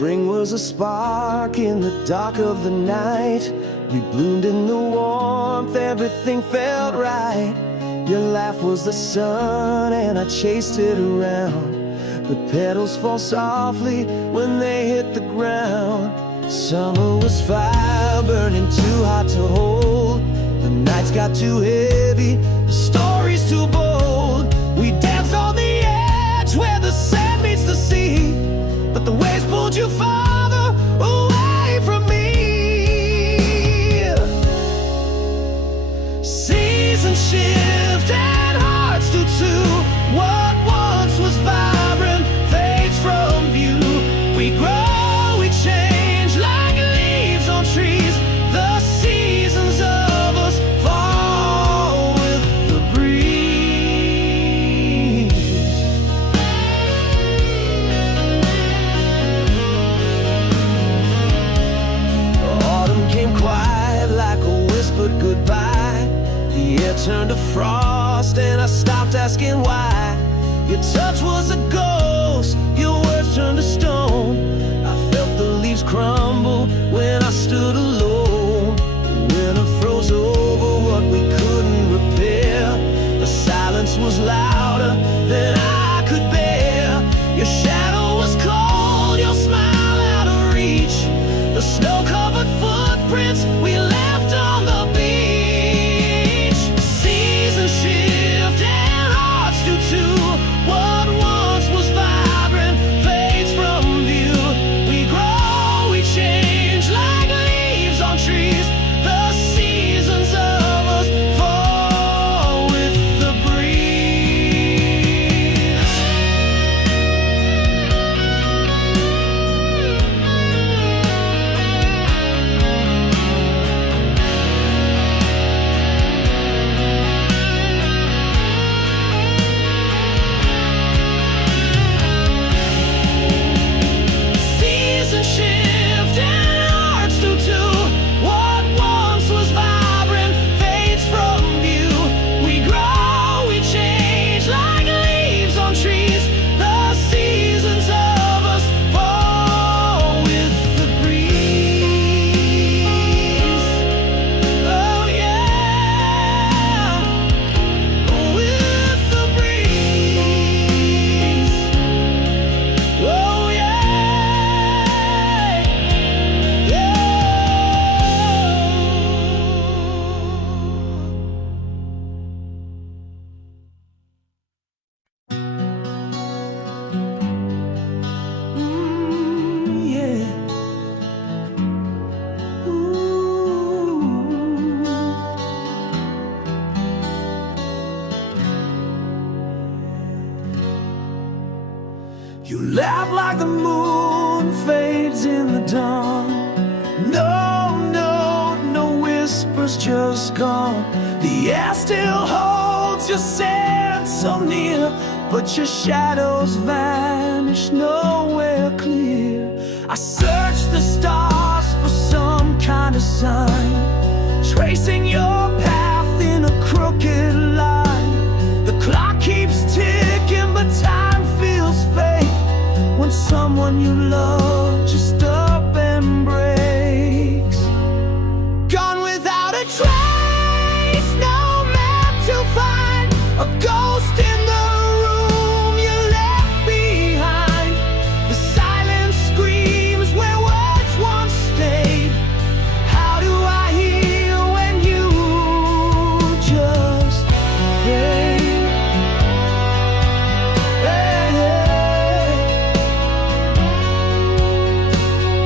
Spring was a spark in the dark of the night. We bloomed in the warmth, everything felt right. Your laugh was the sun and I chased it around. The petals fall softly when they hit the ground. Summer was fire, burning too hot to hold. The nights got too heavy, the stories too bold. We danced on the edge where the sand meets the sea, but the waves pulled you farther away from me. Seasons shift and hearts do too. What once was vibrant fades from view. We grow, we change like leaves on trees. The seasons of us fall with the breeze. Autumn came quiet like a whispered goodbye. The air turned to frost and I stopped asking why. Your touch was a ghost, your words turned to stone. I felt the leaves crumble when I stood alone. The winter froze over what we couldn't repair. The silence was louder than I could bear. Your shadow was cold, your smile out of reach. The snow-covered footprints we left on the beach. Seasons shift and hearts do too. What once was vibrant fades from view. We grow, we change like leaves on trees. The seasons of us fall with the breeze. Seasons shift and hearts do too. What once was vibrant fades from view. We grow, we change like leaves on trees. The seasons of us fall with the breeze. Oh yeah, with the breeze. Oh yeah, yeah. Yeah. Ooh. You laugh like the moon fades in the dawn. No, no, no whispers, just gone. The air still holds your scent so near, but your shadows vanish nowhere clear. I search the stars for some kind of sign, tracing your path in a crooked line. The clock keeps ticking, but time feels fake when someone you love just up and breaks. Gone without a trace, no map to find. A ghost in the room you left behind. The silence screams where words once stayed. How do I heal when you just fade? Hey, hey.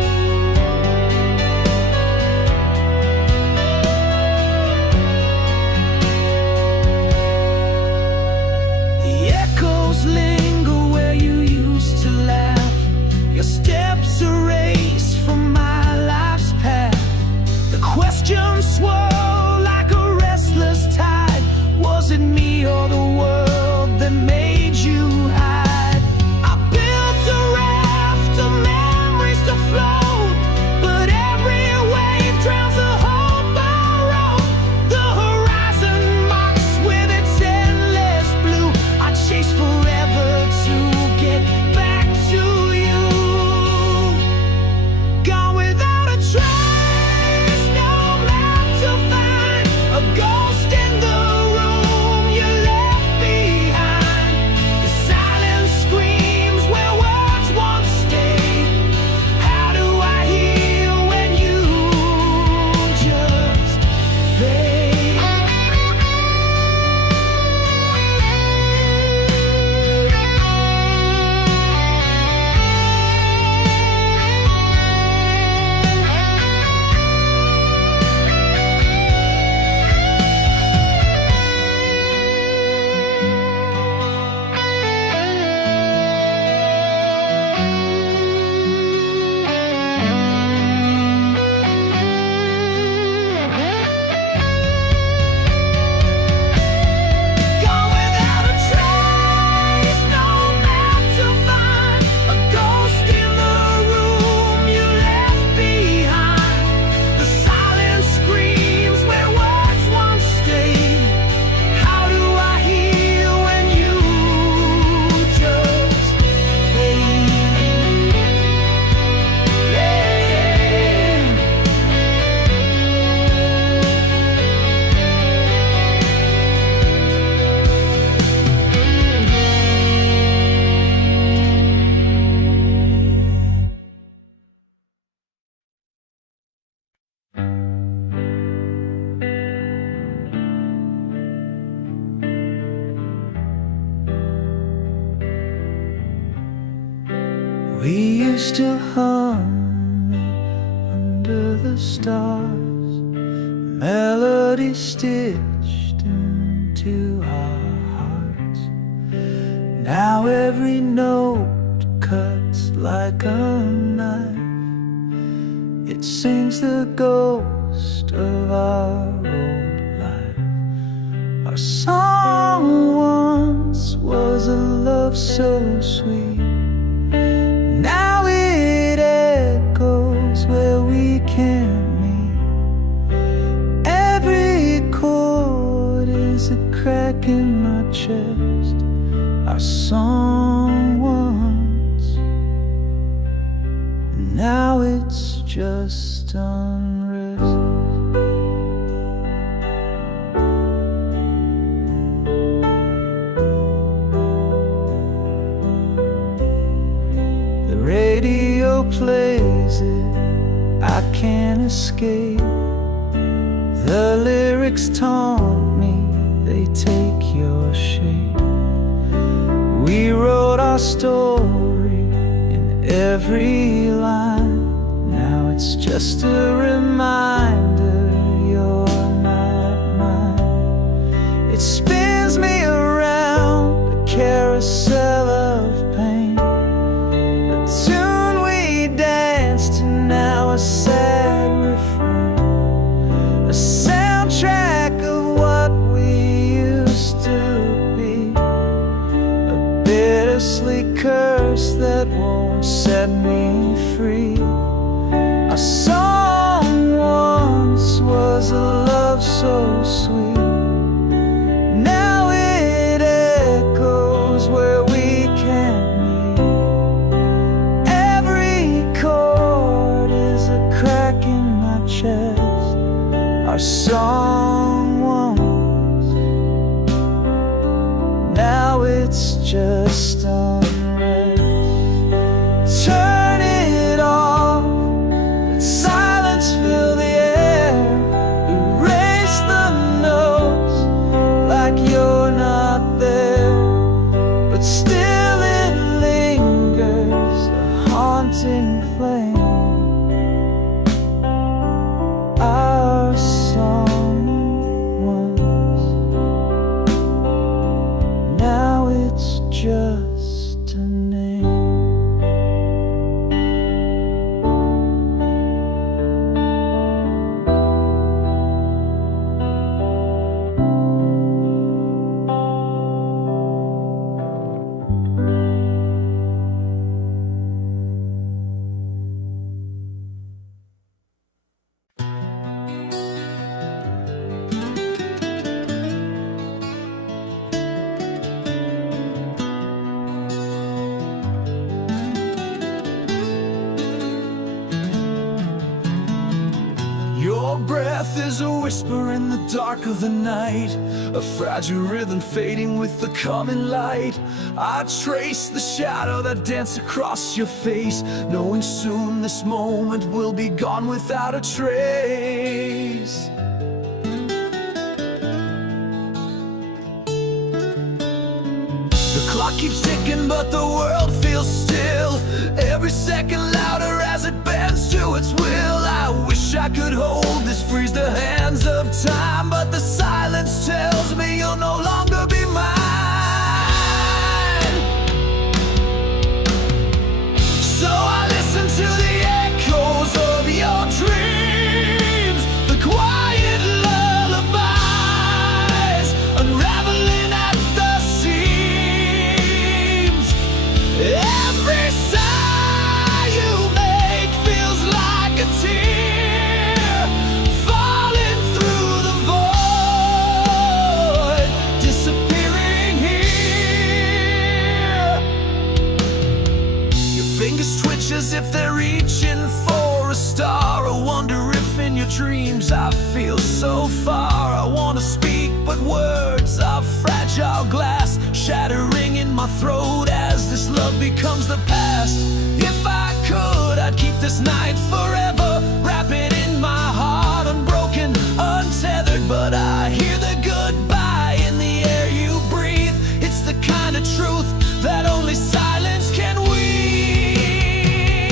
used to hum under the stars, melody stitched into our hearts. Now every note cuts like a knife. It sings the ghost of our old life. Our song once was a love so sweet. Now it echoes where we can't meet. Every chord is a crack in my chest. Our song once, now it's just unrest. The radio plays it, I can't escape. The lyrics taunt me, they take your shape. We wrote our story in every line. Now it's just a reminder you're not mine. It spins me around a carousel of pain. The tune we danced to, now a sad refrain. A soundtrack of what we used to be. A bittersweet curse that won't set me free. Our song once was a love so sweet. Now it echoes where we can't meet. Every chord is a crack in my chest. Our song once, now it's just unrest. Turn it off, let silence fill the air. Erase the notes like you're not there, but still it lingers, a haunting flame. Our song once, now it's just a name. Your breath is a whisper in the dark of the night, a fragile rhythm fading with the coming light. I trace the shadow that danced across your face, knowing soon this moment will be gone without a trace. The clock keeps ticking, but the world feels still. Every second louder as it bends to its will. I wish I could hold this, freeze the hands of time, but the silence tells me you'll no longer be mine. So I listen to the echoes of your dreams, the quiet lullabies unraveling at the seams. Every sigh you make feels like a tear falling through the void, disappearing here. Your fingers twitch as if they're reaching for a star. I wonder if in your dreams I feel so far. I wanna speak, but words are fragile glass, shattering in my throat as this love becomes the past. If I could, I'd keep this night forever, wrap it in my heart, unbroken, untethered. But I hear the goodbye in the air you breathe. It's the kind of truth that only silence can weave.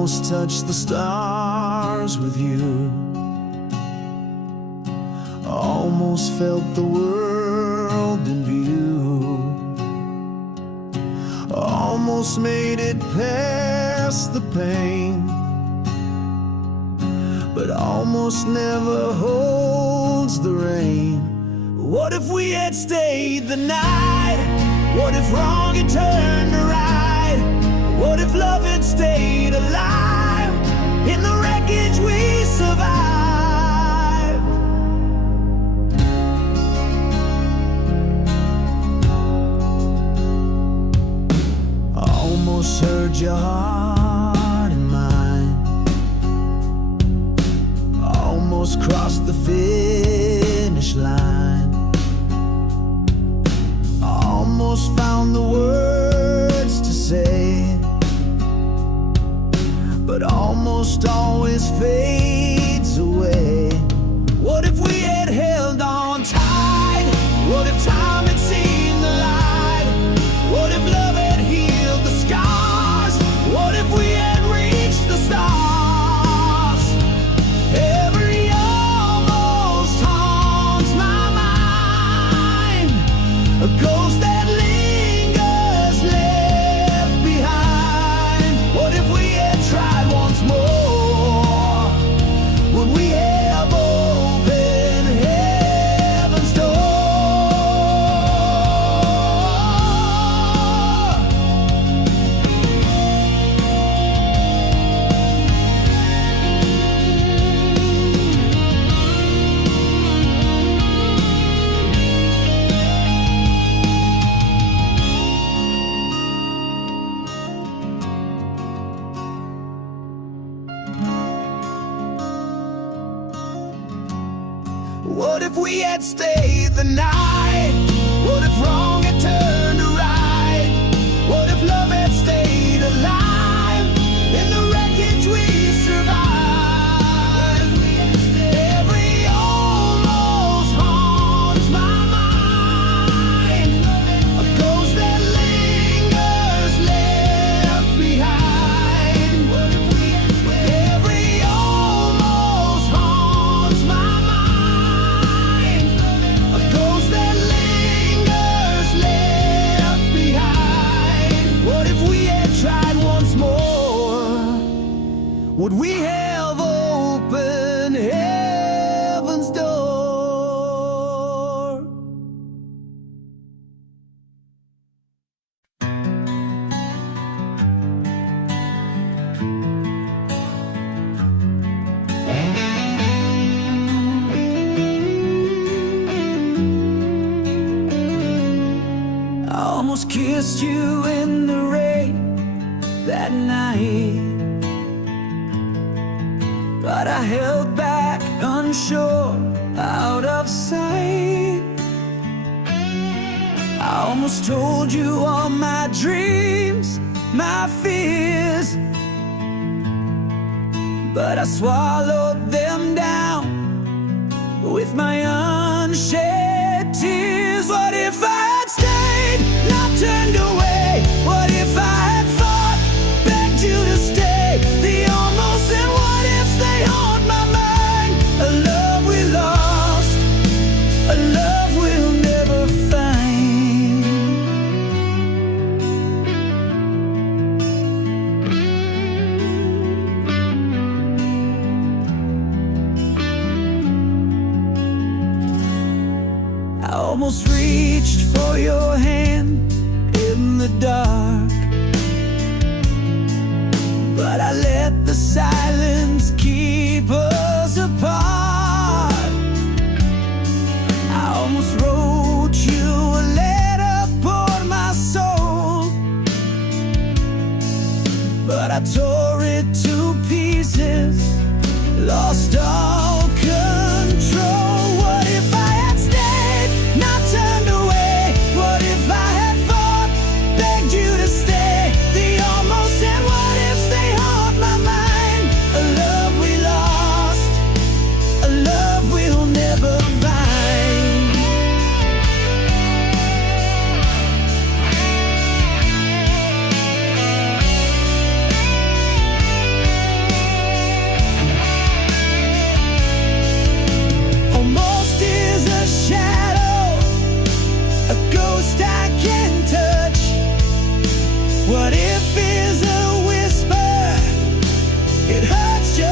almost touched the stars with you. Almost felt the world in view. Almost made it past the pain, but almost never holds the rain. What if we had stayed the night? What if wrong had turned to right? What if love had stayed alive? In the wreckage we survived. Almost heard your heart and mine. Almost crossed the finish line. Almost found the words to say, but almost always fades away. What if we had held on tight? What if time had seen the light? What if love had healed the scars? What if we had reached the stars? Every almost haunts my mind, a ghost that lingers left behind. What if we had tried once more? Would we have opened heaven's door? What if we had stayed the night? What if wrong had turned to right? What if love had stayed alive? In the wreckage we survived. Every almost haunts my mind, a ghost that lingers left behind. Every almost haunts my mind, a ghost that lingers left behind. What if we had tried once more? Would we have opened heaven's door? I almost kissed you in the rain that night, but I held back, unsure, out of sight. I almost told you all my dreams, my fears, but I swallowed them down with my unshed tears. What if I had stayed, not turned away? What if I had fought, begged you to stay? The almost and what ifs, they haunt my mind. A love we lost, a love we'll never find. I almost reached for your hand in the dark, but I let the silence keep us apart. I almost wrote you a letter for my soul, but I tore it to pieces, lost all control. What if I had stayed, not turned away? What if I had fought, begged you to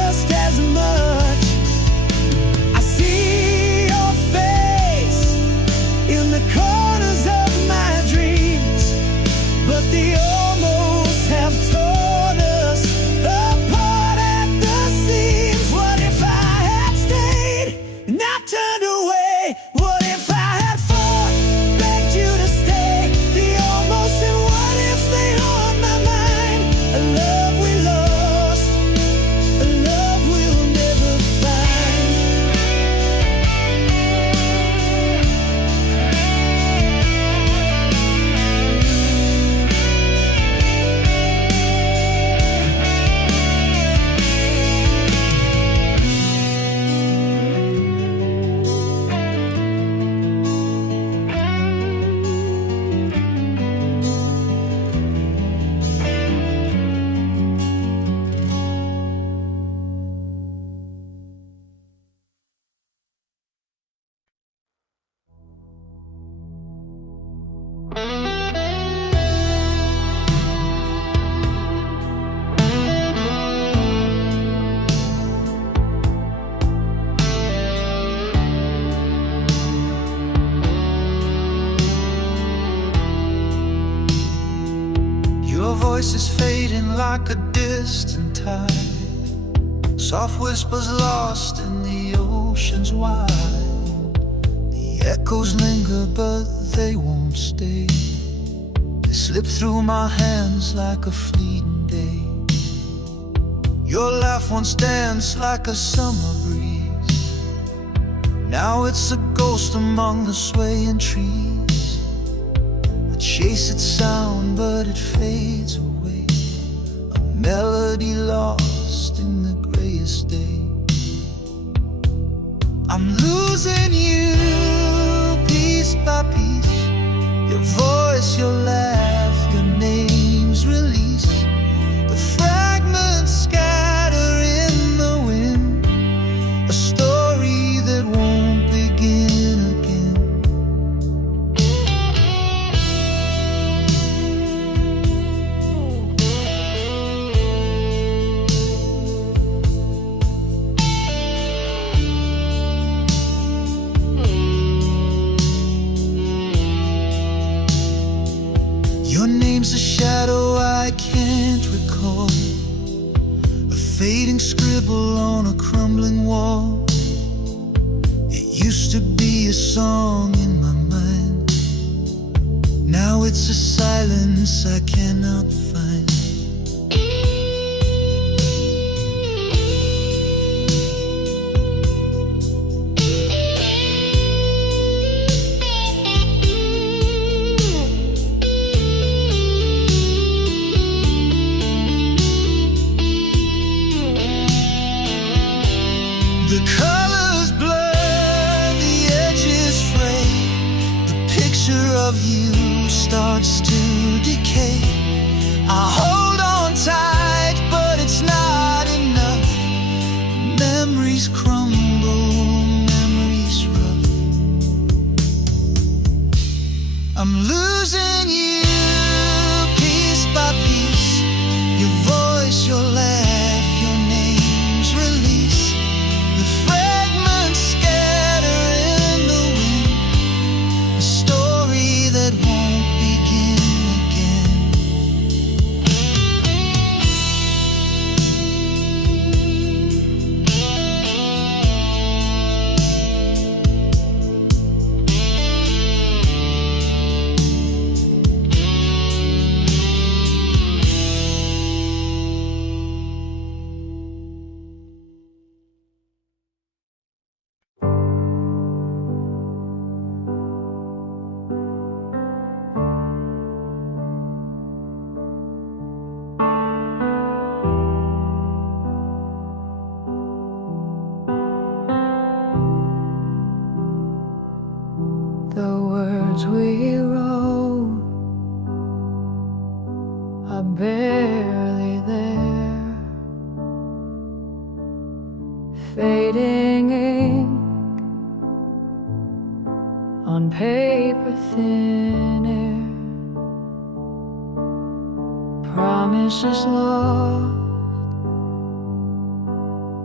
just as much. I see your face in the corners of my dreams, but the almost have torn us apart at the seams. What if I had stayed and not turned away? What if I had fought, begged you to stay? The almost and what ifs, they haunt my mind. A love we lost, a love we'll never find. Your voice is fading like a distant tide, soft whispers lost in the oceans wide. The echoes linger but they won't stay. They slip through my hands like a fleeting day. Your laugh once danced like a summer breeze. Now it's a ghost among the swaying trees. Chase its sound, but it fades away. A melody lost in the grayest day. I'm losing you piece by piece. Your voice, your laugh, your name's release. The fragments scatter in the wind, a story that won't begin again. Your name's a shadow I can't recall, a fading scribble on a crumbling wall. It used to be a song in my mind. Now it's a silence I cannot find. The colors blur, the edges fray. The picture of you starts to decay. I hold on tight, but it's not enough. Memories crumble, memories rough. I'm losing you piece by piece. Your voice, your laugh, your name's release. The fragments scatter in the wind, a story that won't begin again. The words we wrote are barely there, fading ink on paper thin air, promises lost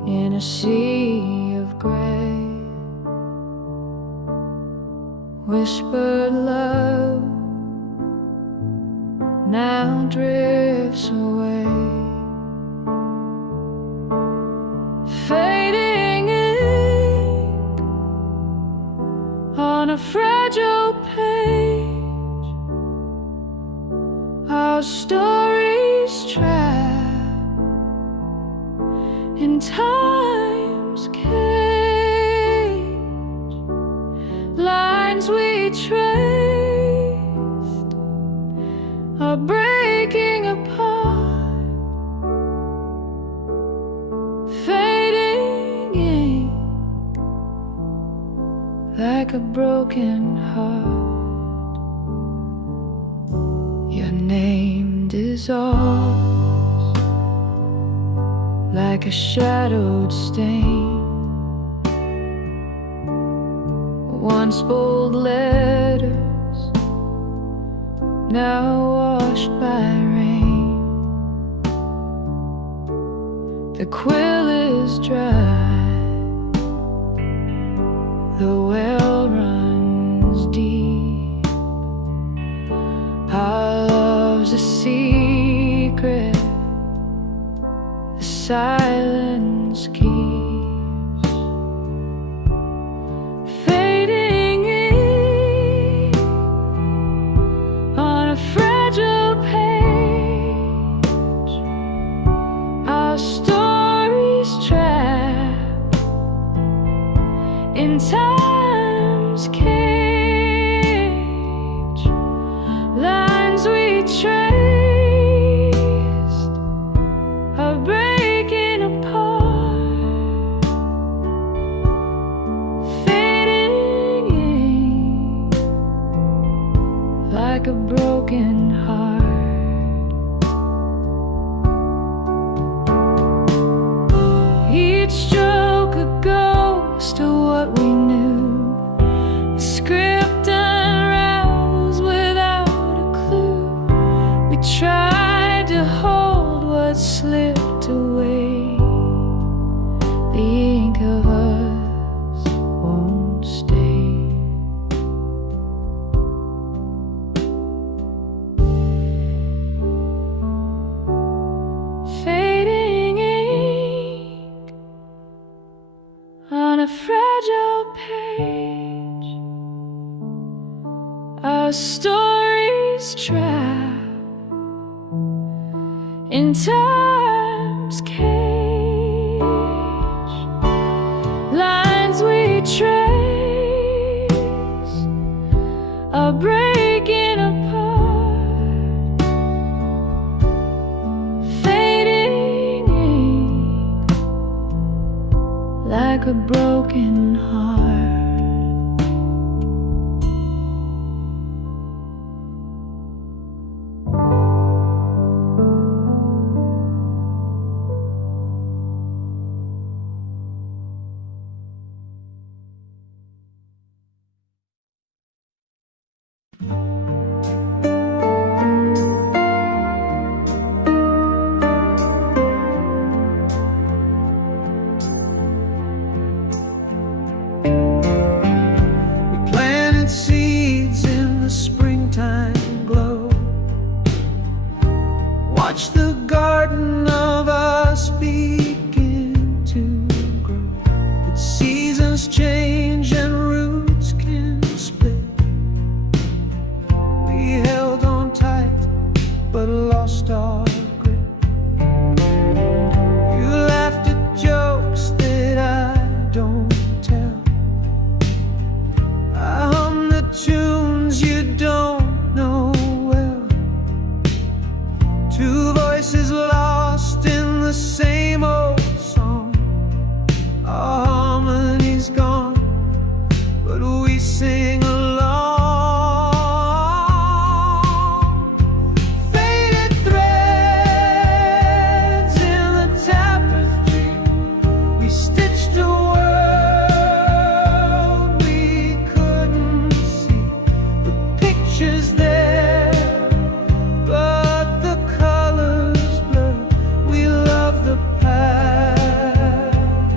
in a sea of gray. Whispered love now drifts away, fading ink on a fragile page. Our stories trapped in time's cage. Lines we traced are breaking apart, fading ink like a broken heart. Your name dissolves like a shadowed stain. Once bold letters, now washed by rain. The quill is dry, the well runs deep. Our love's a secret, the silence keeps. Fading ink on a fragile page. Our stories trapped in time's cage. Lines we traced are breaking apart, fading ink like a broken heart. Each stroke a ghost of what we knew. The script unravels without a clue. We tried to hold what slipped away. The ink of us won't stay. Fading ink on a fragile page. Our stories trapped in time's cage. Lines we trace are breaking apart, fading ink like a broken heart. We planted seeds in the springtime glow. Watch the garden of us begin to grow. But seasons change and roots can split. We held on tight but lost our grip. You laughed at jokes that I don't tell. I hum the tunes you don't know well. Two voices lost in the same old song. Our harmony's gone, but we sing along. Faded threads in the tapestry. We stitched a world we couldn't see. The picture's there, but the colors blur. We love the past.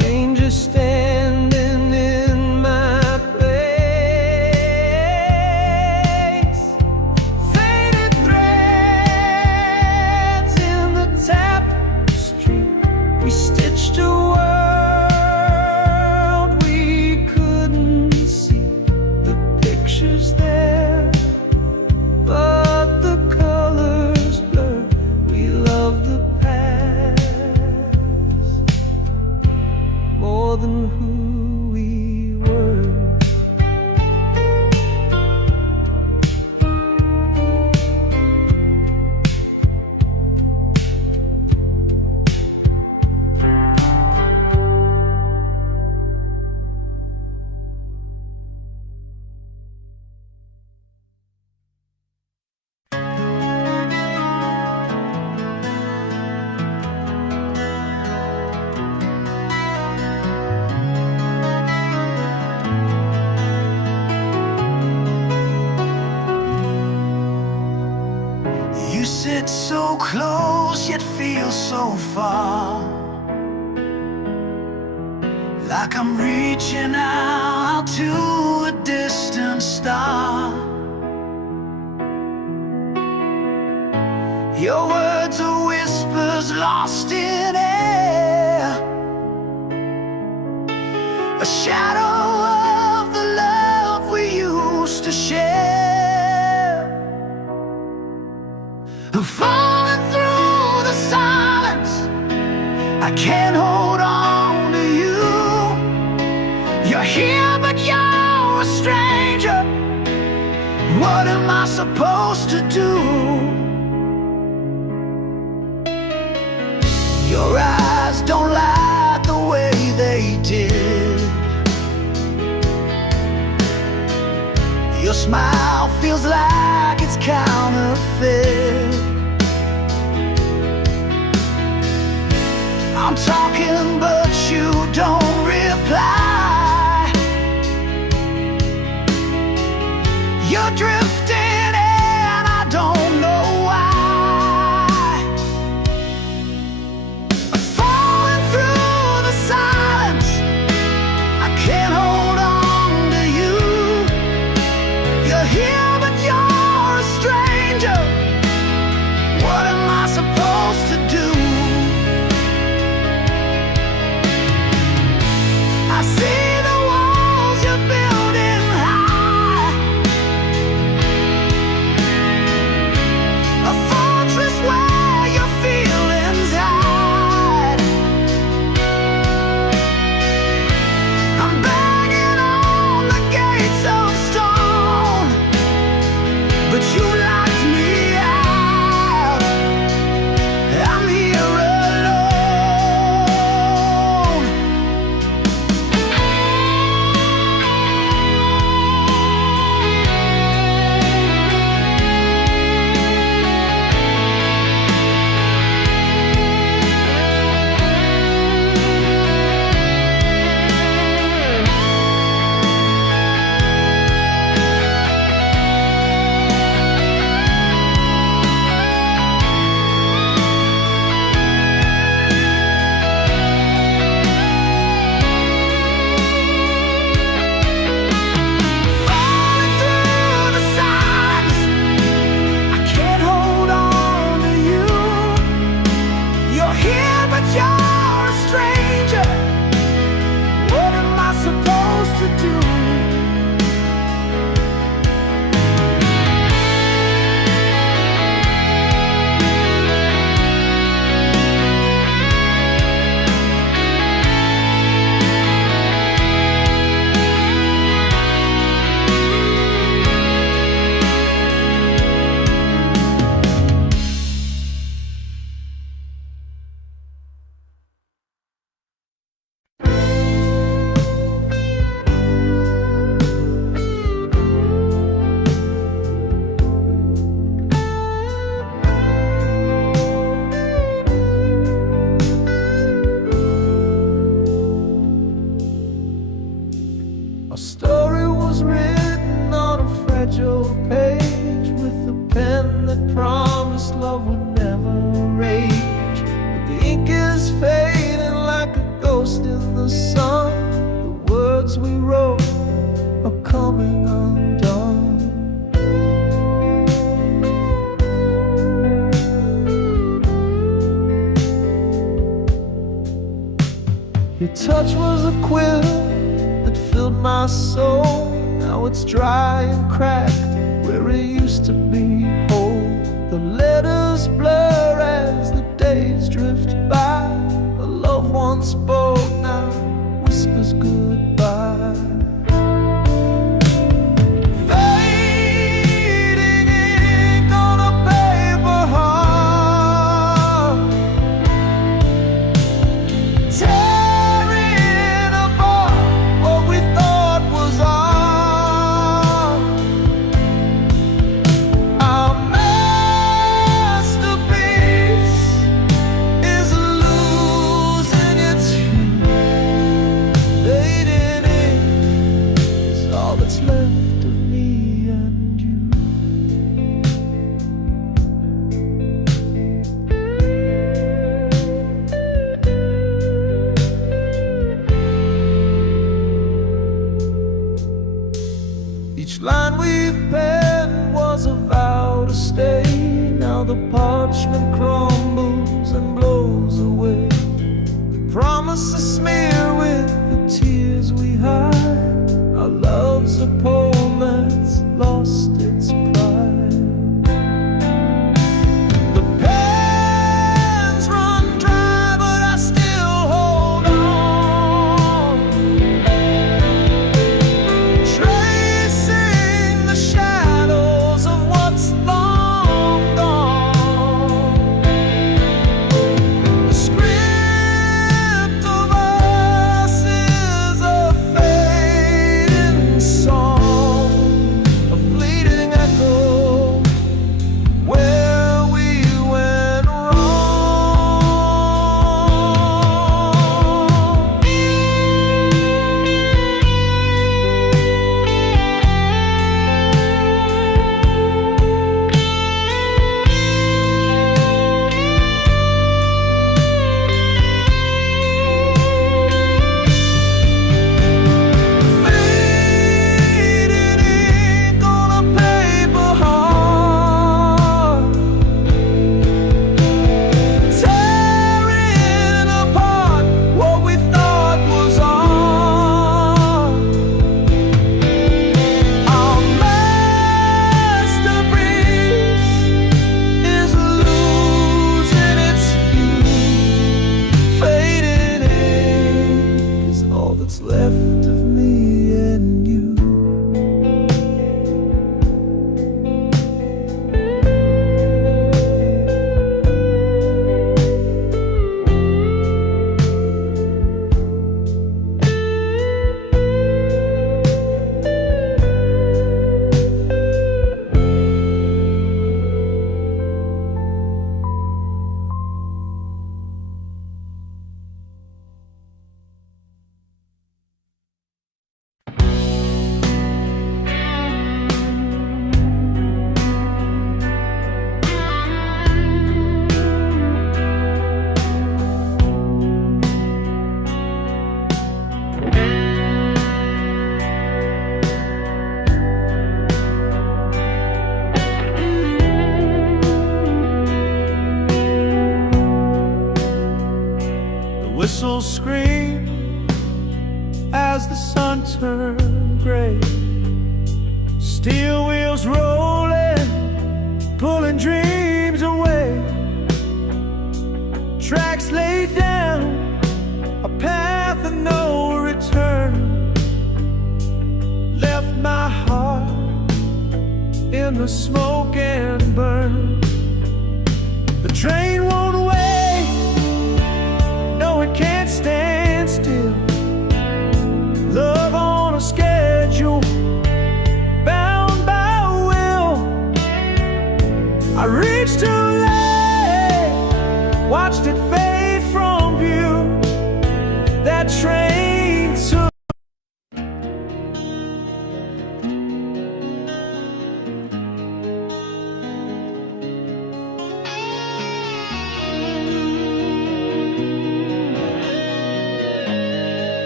stranger standing in my place. Faded threads in the tapestry, we stitched a world we couldn't see. The pictures there, but the colors blur. We love the past more than who we were. You sit so close yet feel so far, like I'm reaching out to a distant star. Your words are whispers lost in air, a shadow of the love we used to share. I'm falling through the silence, I can't hold on to you. You're here but you're a stranger. What am I supposed to do? Your eyes don't lie the way they did. Your smile feels like it's counterfeit. I'm talking but you don't reply. You're drifting and I don't know why. I'm falling through the silence, I can't hold on to you. You're here but you're a stranger. What am I supposed to do? I see the walls you're building high, a fortress where your feelings hide. I'm banging on the gates of stone, but you locked me out. I'm here alone. Falling through the silence, I can't hold on to you. You're here but you're a stranger. What am I supposed to do? Our story was written on a fragile page with a pen that promised love would never rage. But the ink is fading like a ghost in the the sun. The words we wrote are coming undone. Your touch was a quill that filled my soul. Now it's dry and cracked where it used to be whole. The letters blur as the days drift by. A loved one spoke, now whispers goodbye. Fading ink on a paper heart, tearing apart what we thought was art. Our masterpiece is losing its hue. Fading ink is all that's left of me and you. Each line we penned was a vow to stay. Now the parchment crumbles and blows away. The promises smear with the tears we hide. Our love's a poem that's lost its pride. The pens run dry, but I still hold on, tracing the shadows of what's long gone. The script of us is a fading song, a fleeting echo where we went wrong. Fading ink on a paper heart, tearing apart what we thought was art. Our masterpiece is losing its hue. Fading ink is all that's left of me and you. The whistles scream as the sun turned gray. Steel wheels rolling, pulling dreams away. Tracks laid down, a path of no return. Left my heart in the smoke and burn. The train won't wait, no, it can't stand still. Love on a schedule, bound by will. I reached too late, watched it fade from view. That train took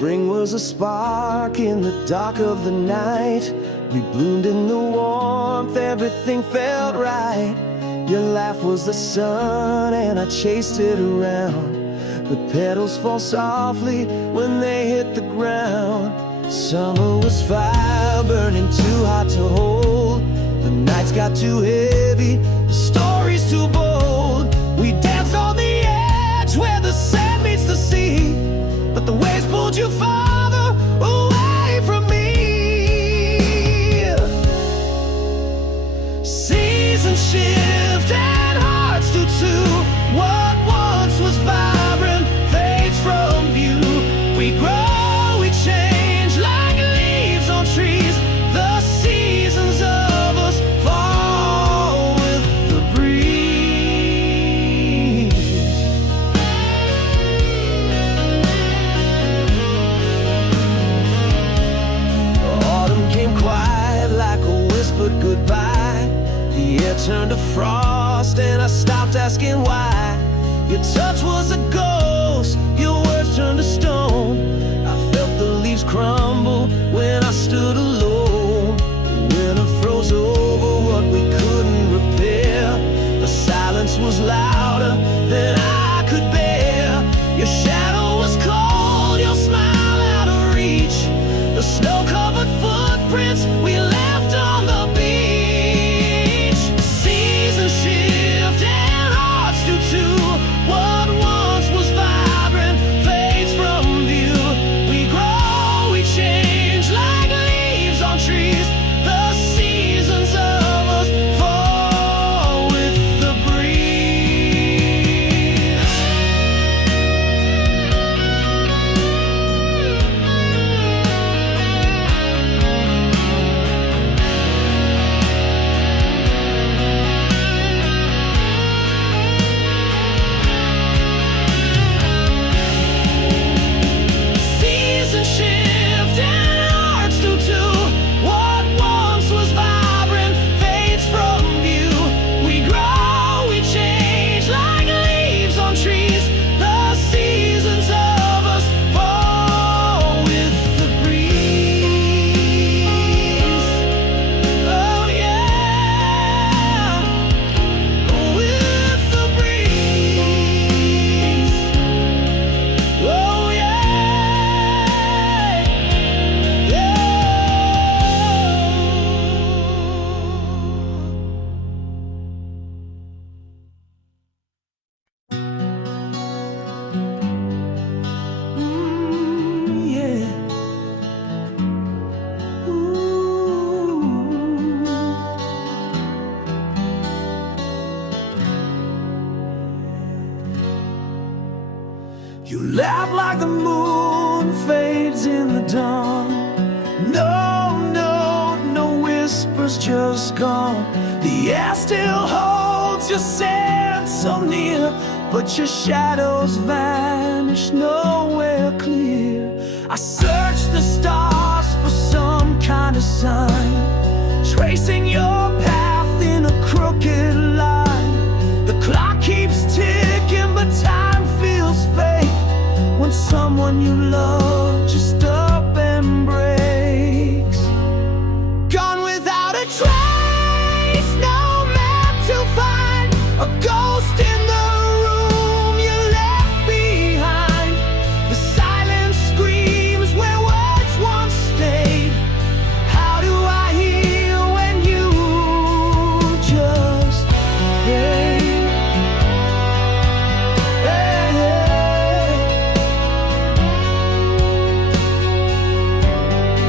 Spring was a spark in the dark of the night. We bloomed in the warmth, everything felt right. Your laugh was the sun and I chased it around. The petals fall softly when they hit the ground. Summer was fire burning too hot to hold. The nights got too heavy, the stories too bold. We danced on the edge where the sand meets the sea, but the waves pulled you farther away from me. Seasons shift and hearts do too. What once was vibrant fades from view. We grow, we change like leaves on trees. The seasons of us fall with the breeze. Autumn came quiet like a whispered goodbye. The air turned to frost and I stopped asking why. Your touch was a ghost, your words turned to stone. I felt the leaves crumble when I stood alone. The winter froze over what we couldn't repair. The silence was louder than I could bear. Your shadow was cold, your smile out of reach. The snow-covered footprints we left on the beach. Seasons shift and hearts do too. What once was vibrant fades from view. We grow, we change like leaves on trees. The seasons of us fall with the breeze. Seasons shift and hearts do too. What once was vibrant fades from view. We grow, we change like leaves on trees. The seasons of us fall with the breeze. Oh yeah, with the breeze. Oh yeah, yeah. Yeah. Ooh. You laugh like the moon fades in the dawn. No, no, no whispers, just gone. The air still holds your scent so near, but your shadows vanish nowhere clear. I search the stars for some kind of sign, tracing your path in a crooked line. The clock keeps ticking, but time feels fake when someone you love just up and breaks. Gone without a trace, no map to find. A ghost in the room you left behind. The silence screams where words once stayed. How do I heal when you just fade? Hey, hey.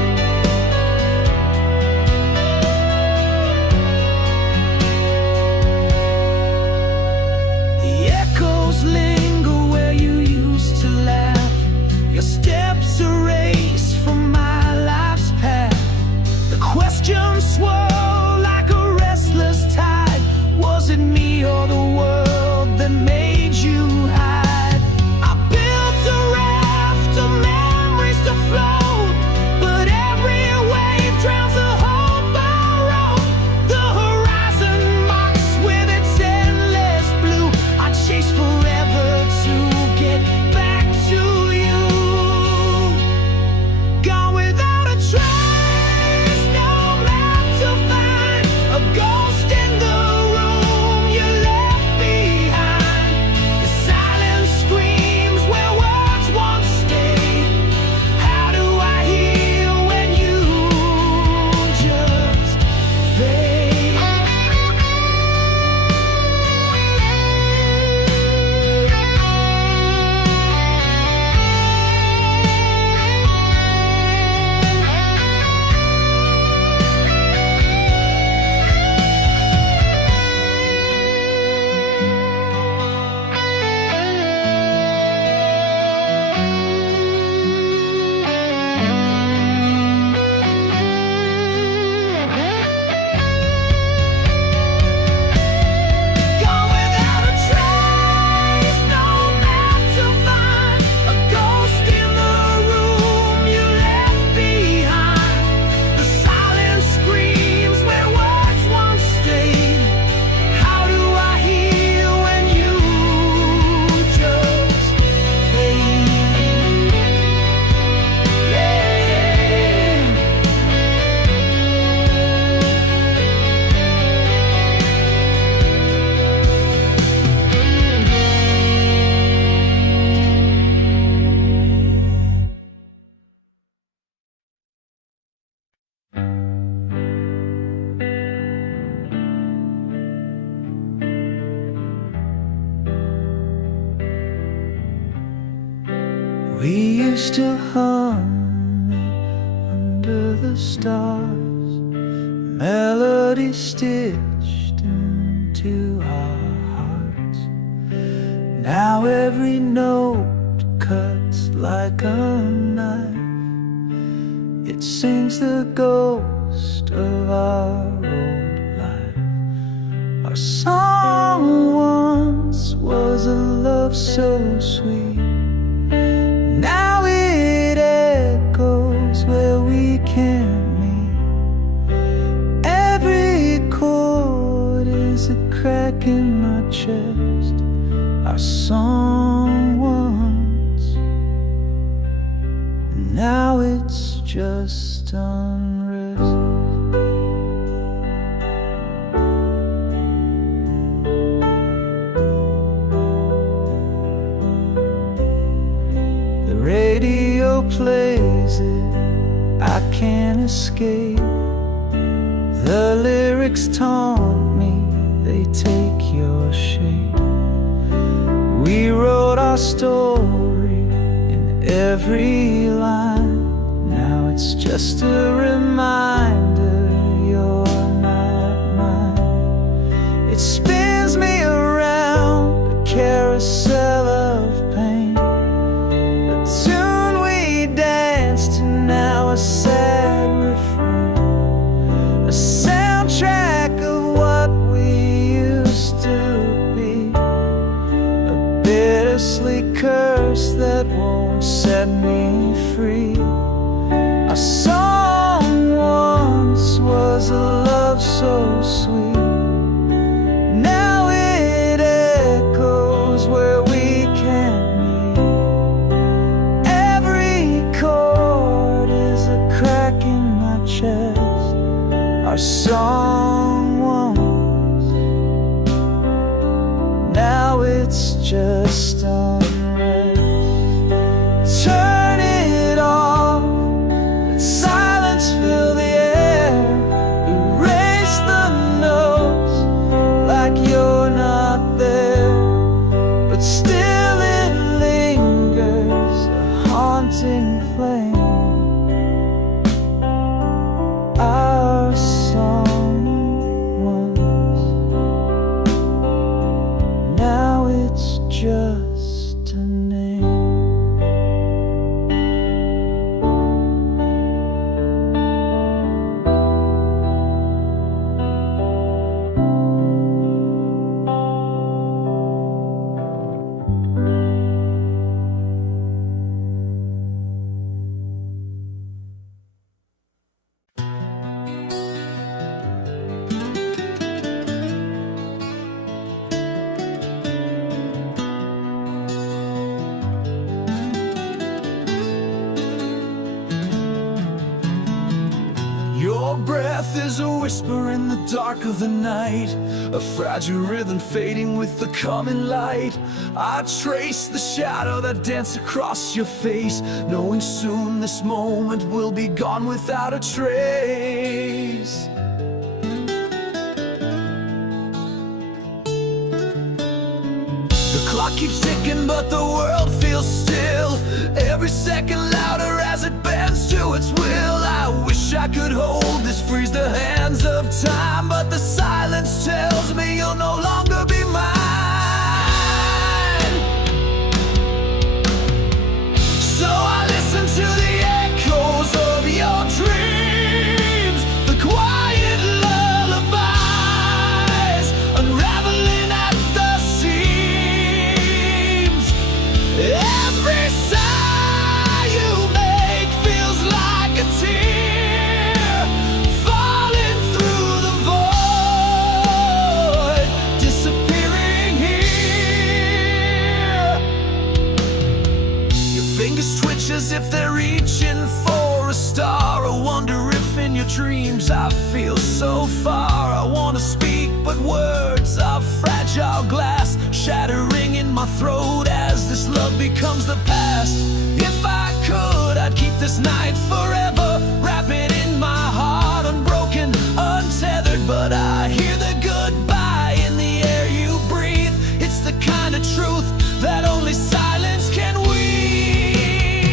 We used to hum under the stars, melody stitched into our hearts. Now every note cuts like a knife. It sings the ghost of our old life. Our song once was a love so sweet. Now it echoes where we can't meet. Every chord is a crack in my chest. Our song once, now it's just unrest. The radio plays it, I can't escape. The lyrics taunt me, they take your shape. We wrote our story in every line. Now it's just a reminder you're not mine. It spins me around a carousel of pain. The tune we danced to, now a sad refrain. A soundtrack of what we used to be. A bittersweet curse that won't set me free. Our song once was a love so sweet. Now it echoes where we can't meet. Every chord is a crack in my chest. Our song once, now it's just unrest. Turn it off, let silence fill the air. Erase the notes like you're not there, but still it lingers, a haunting flame. Our song once, now it's just a name. Your breath is a whisper in the dark of the night, a fragile rhythm fading with the coming light. I trace the shadow that danced across your face, knowing soon this moment will be gone without a trace. The clock keeps ticking but the world feels still, every second louder as it bends to its will. I wish I could hold this, freeze the hands of time, but the silence tells me you'll no longer be mine. So I listen to the echoes of your dreams, the quiet lullabies unraveling at the seams. Every sigh you make feels like a tear falling through the void, disappearing here. Your fingers twitch as if they're reaching for a star. I wonder if in your dreams I feel so far. I wanna speak but words are fragile glass, shattering in my throat as this love becomes the past. If I could, I'd keep this night forever, wrap it in my heart, unbroken, untethered. But I hear the goodbye in the air you breathe. It's the kind of truth that only silence can weave.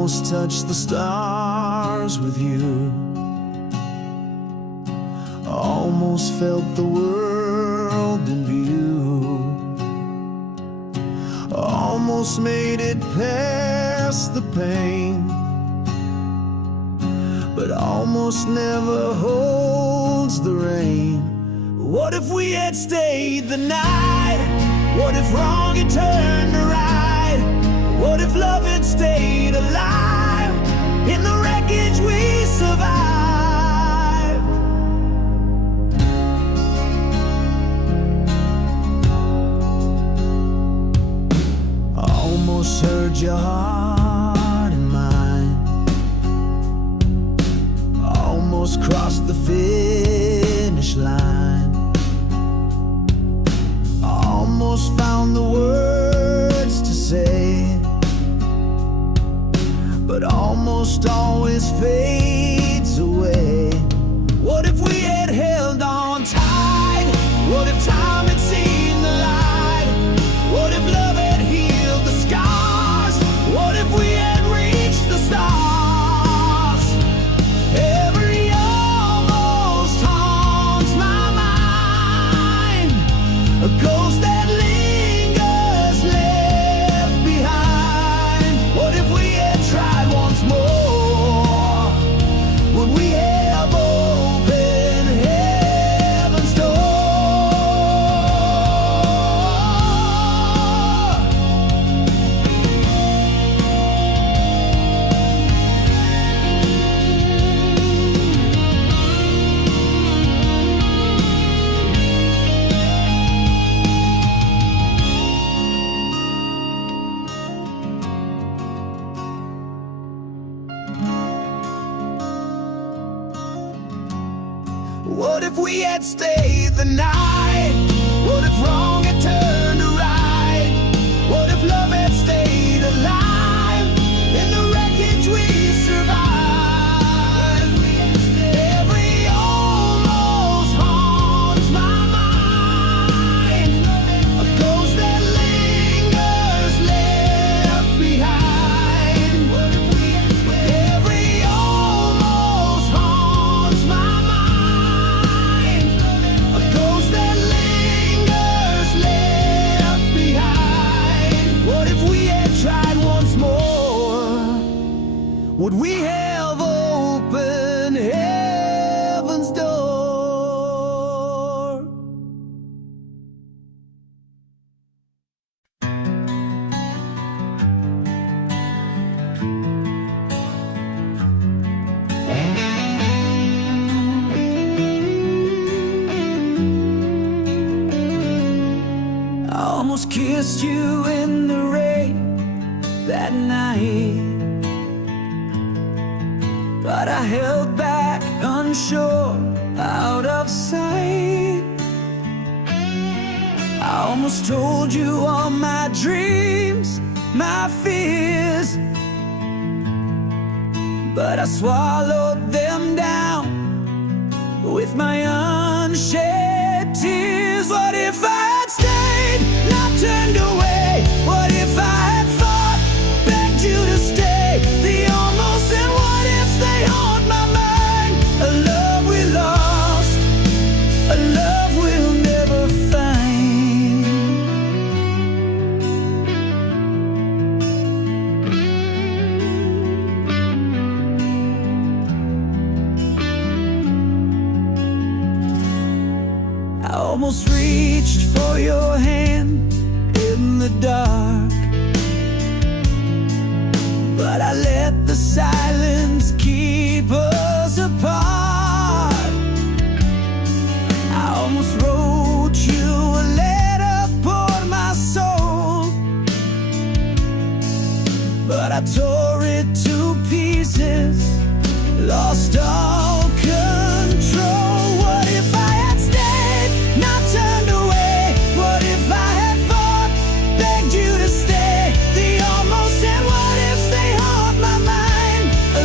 almost touched the stars with you. Almost felt the world in view. Almost made it past the pain, but almost never holds the rain. What if we had stayed the night? What if wrong had turned to right? What if love had stayed alive in the wreckage we survived? Almost heard your heart and mine. Almost crossed the finish line. Almost found the words to say, but almost always fades away. What if we had held on tight? What if time had seen the light? What if love had healed the scars? What if we had reached the stars? Every almost haunts my mind, a ghost that lingers left behind. What if we had tried once more? Would we have opened heaven's door? What if we had stayed the night? What if wrong had turned to right? What if love had stayed alive in the wreckage we survived? Every almost haunts my mind, a ghost that lingers left behind. Every almost haunts my mind, a ghost that lingers left behind. What if we had tried once more? Would we have opened heaven's door? I almost kissed you in the rain that night, but I held back, unsure, out of sight. I almost told you all my dreams, my fears, but I swallowed them down with my unshed tears. What if I had stayed, not turned away? What if I had fought, begged you to stay? The almost and what ifs, they haunt my mind. A love we lost, a love we'll never find. I almost reached for your hand in the dark, but I let the silence keep us apart. I almost wrote you a letter for my soul, but I tore it to pieces, lost all control. What if I had stayed, not turned away? What if I had fought, begged you to stay? The almost and what ifs, they haunt my mind.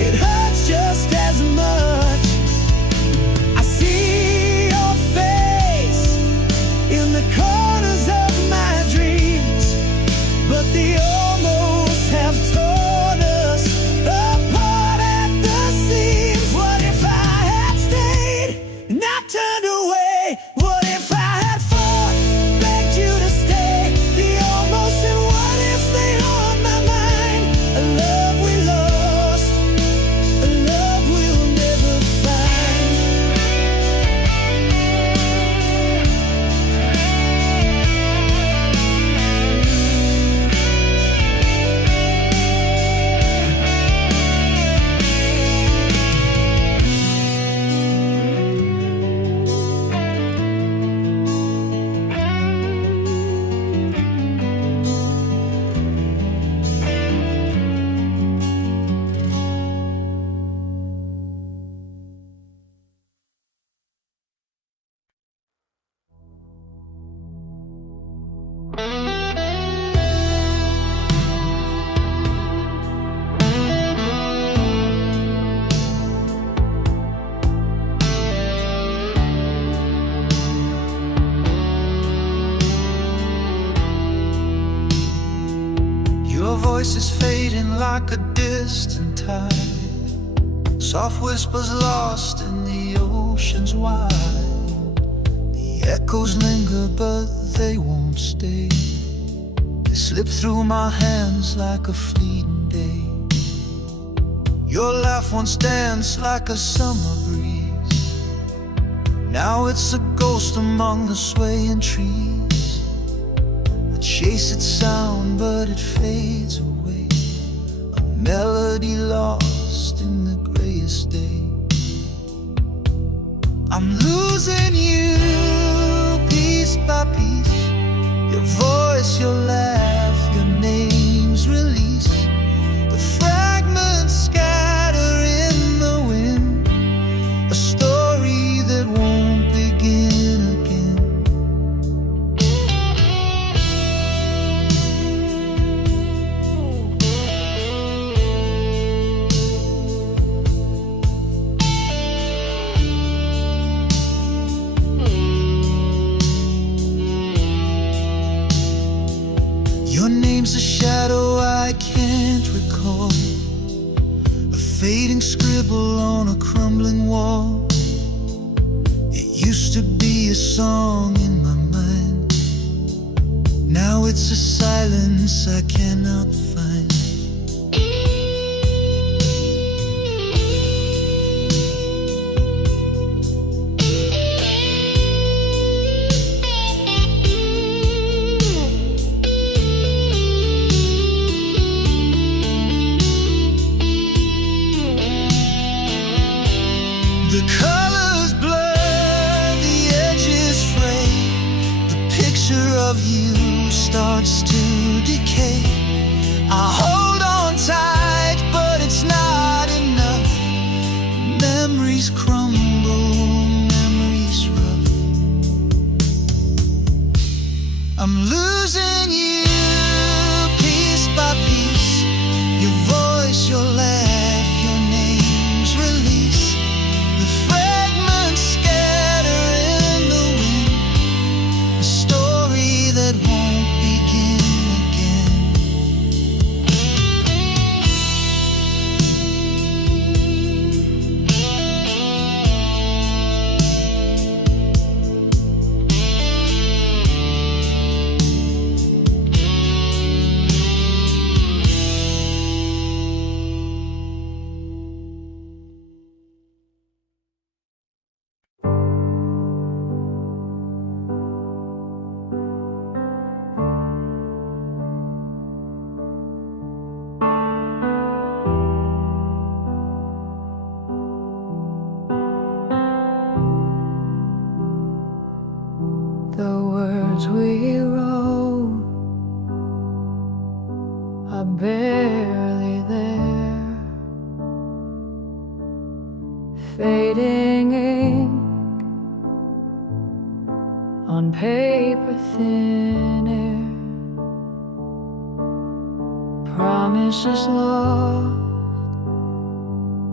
it hurts just as much. I see your face in the corners of my dreams, but the almost have torn us apart at the seams. What if I had stayed and not turned away? What if I had fought, begged you to stay? The almost and what ifs, they haunt my mind. A love we lost, a love we'll never find. Your voice is fading like a distant tide. Soft whispers lost in the oceans wide. The echoes linger but they won't stay. They slip through my hands like a fleeting day. Your laugh once danced like a summer breeze. Now it's a ghost among the swaying trees. Chase its sound, but it fades away. A melody lost in the grayest day. I'm losing you piece by piece. Your voice, your laugh, your name's release. The fragments scatter in the wind. A story that won't begin again. Your name's a shadow I can't recall, a fading scribble on a crumbling wall. It used to be a song in my mind. Now it's a silence I cannot find. The colors blur, the edges fray. The picture of you starts to decay. I hold on tight, but it's not enough. Memories crumble, memories rough. I'm losing you piece by piece. Your voice, your laugh, your name's release. The fragments scatter in the wind. A story that won't begin again. The words we wrote are barely there. Fading ink on paper thin air. Promises lost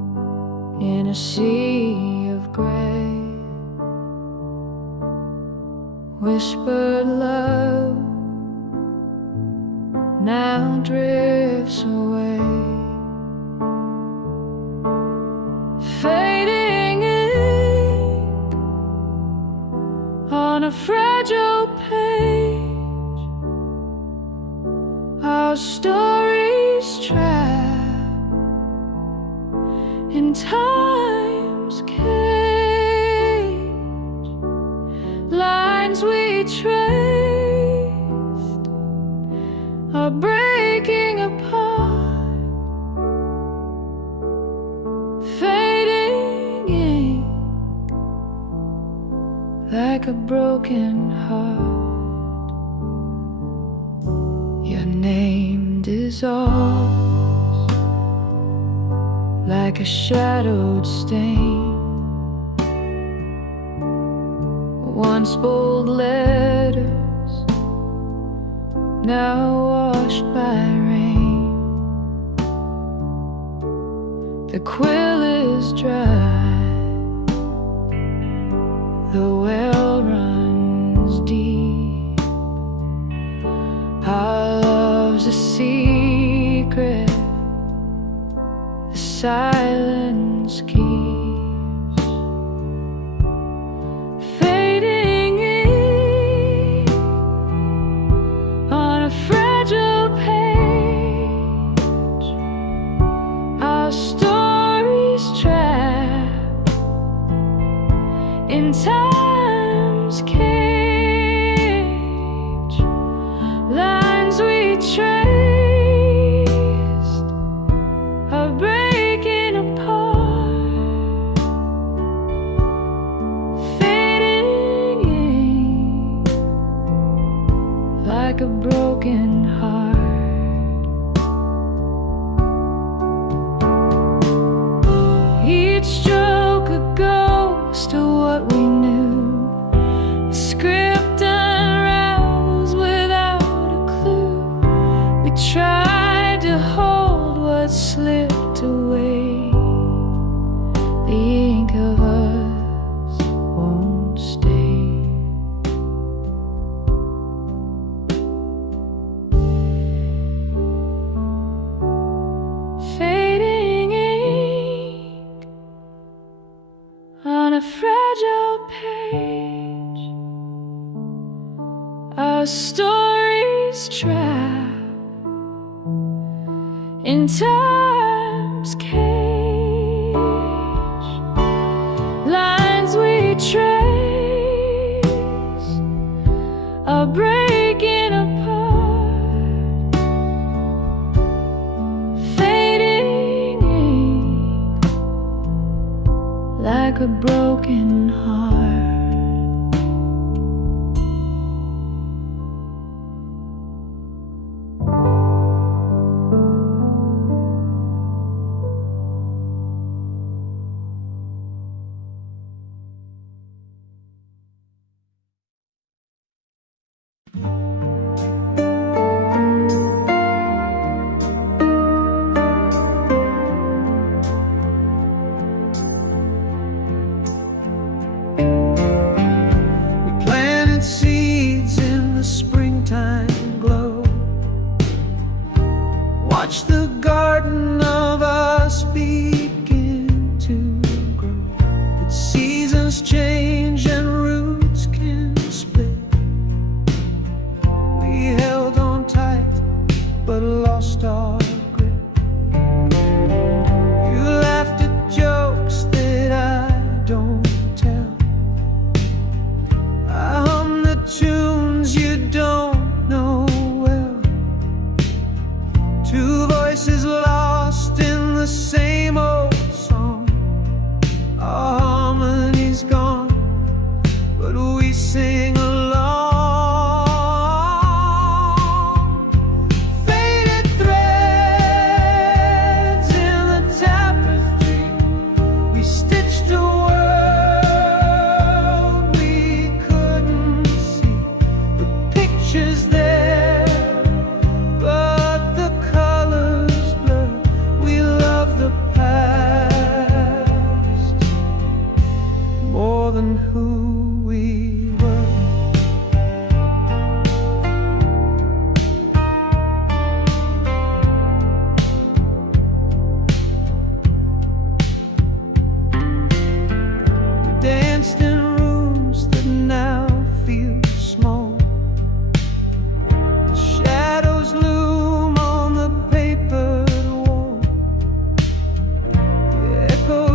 in a sea of gray. Whispered love now drifts away, fading ink on a fragile page. Our stories trapped in time's cage. Lines we traced are breaking apart, fading ink like a broken heart. Your name dissolves like a shadowed stain. Once bold letters, now washed by rain. The quill is dry, the well runs deep. Our love's a secret, the silence keeps. Fading ink on a fragile page. Our stories trapped in time's cage. Lines we traced are breaking apart, fading ink like a broken heart. Each stroke a ghost of what we knew. The script unravels without a clue. We tried to hold what slipped away. The ink of us won't stay. Fading ink on a fragile page. Our stories trapped in time's cage. Lines we trace are breaking apart, fading ink like a broken heart.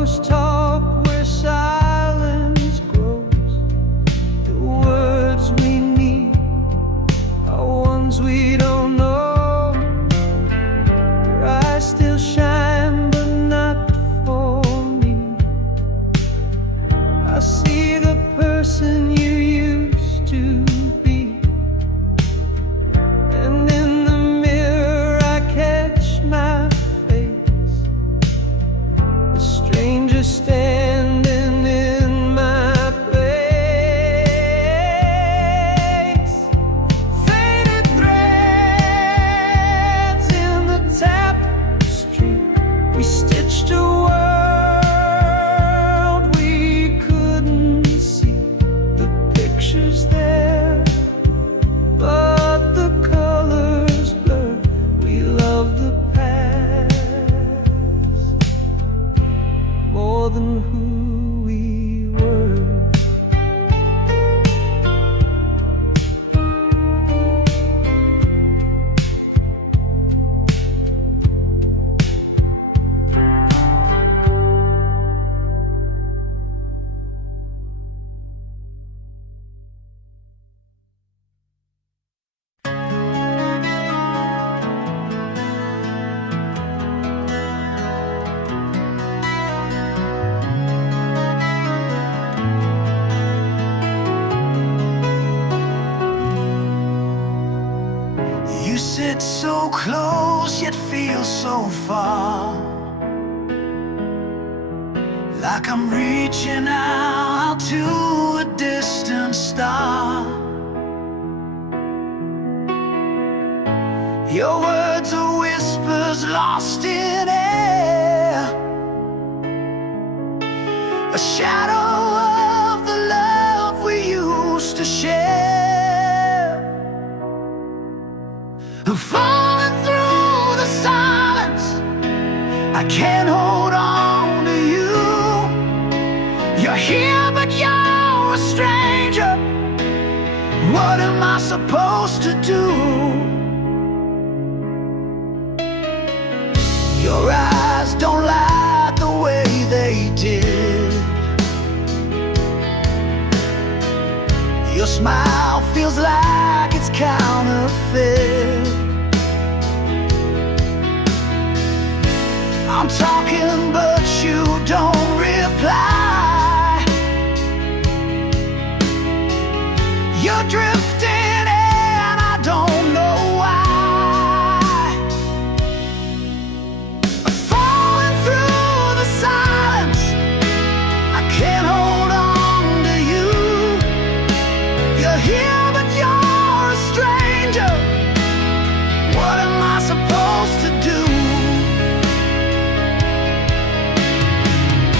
Ghost talk where silence grows. The words we need are ones we don't know. Your eyes still shine, but not for me. I see the person you used to be, and in the mirror I catch my face, a stranger standing in my place. Faded threads in the tapestry, we stitched a world we couldn't see. The picture's there, but the colors blur. We love the past more than who we were. You sit so close yet feel so far, like I'm reaching out to a distant star. Your words are whispers lost in air, a shadow of the love we used to share. I'm falling through the silence, I can't hold on to you. You're here but you're a stranger. What am I supposed to do? Your eyes don't lie the way they did. Your smile feels like it's counterfeit. I'm talking but you don't reply. You're drifting and I don't know why. Falling through the silence, I can't hold on to you. You're here but you're a stranger. What am I supposed to do?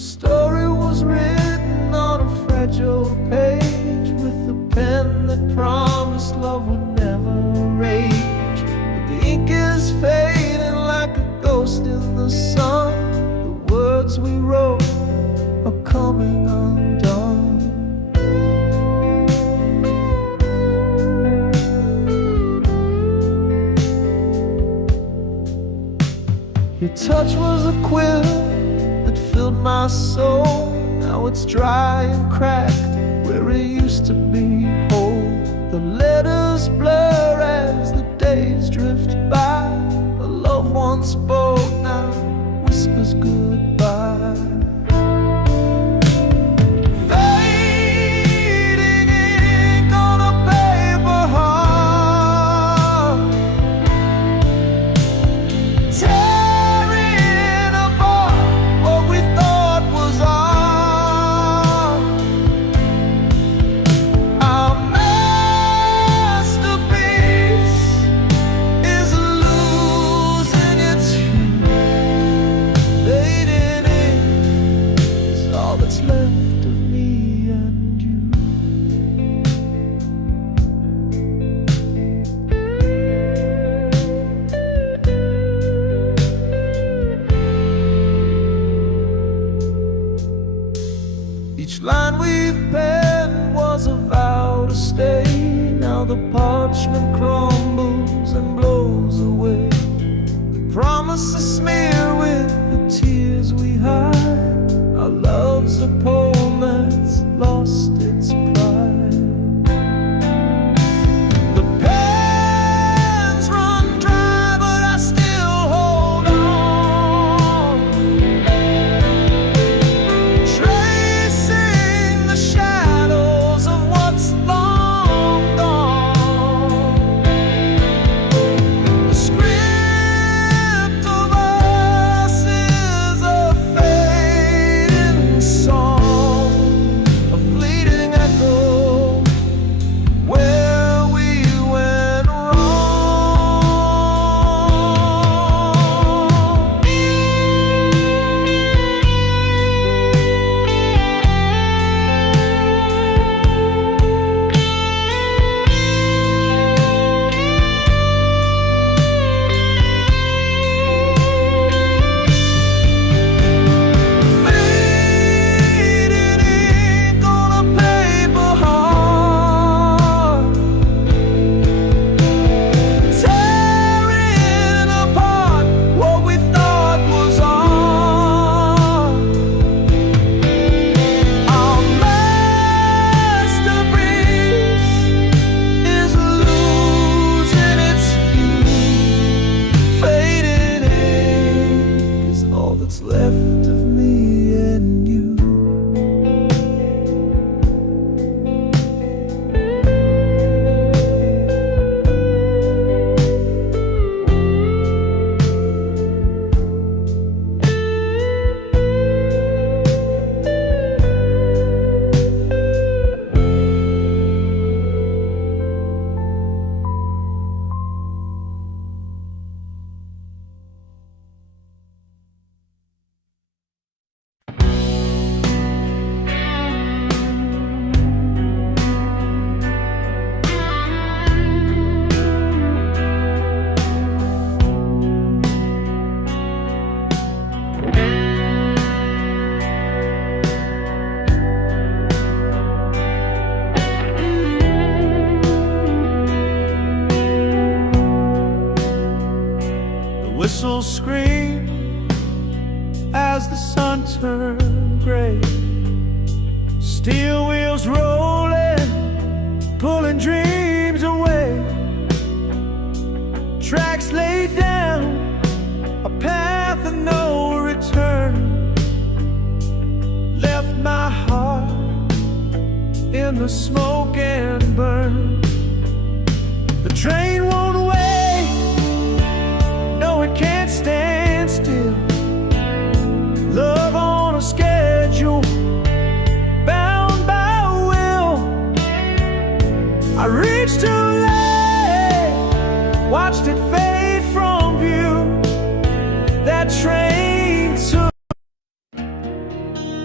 story was written on a fragile page with a pen that promised love would never rage. But the ink is fading like a ghost in the sun. The words we wrote are coming undone. Your touch was a quill that filled my soul. Now it's dry and cracked where it used to be whole. The letters blur as the days drift by. A loved one spoke, now whispers goodbye. Fading ink on a paper heart, tearing apart what we thought was art. Our masterpiece is losing its hue. Fading ink is all that's left of me and you. Each line we penned was a vow to stay. Now the parchment crumbles and blows away. The promises smear with the tears we hide. Our love's a poem that's lost its pride. The pens run dry, but I still hold on, tracing the shadows of what's long gone. The script of us is a fading song, a fleeting echo where we went wrong. Fading ink on a paper heart, tearing apart what we thought was art. Our masterpiece is losing its hue. Fading ink is all that's left of me and you. The whistles scream as the sun turned gray. Steel wheels rolling, pulling dreams away. Tracks laid down, a path of no return. Left my heart in the smoke and burn. The train won't wait, no, it can't stand still. Love on a schedule, bound by will. I reached too late, watched it fade from view. That train took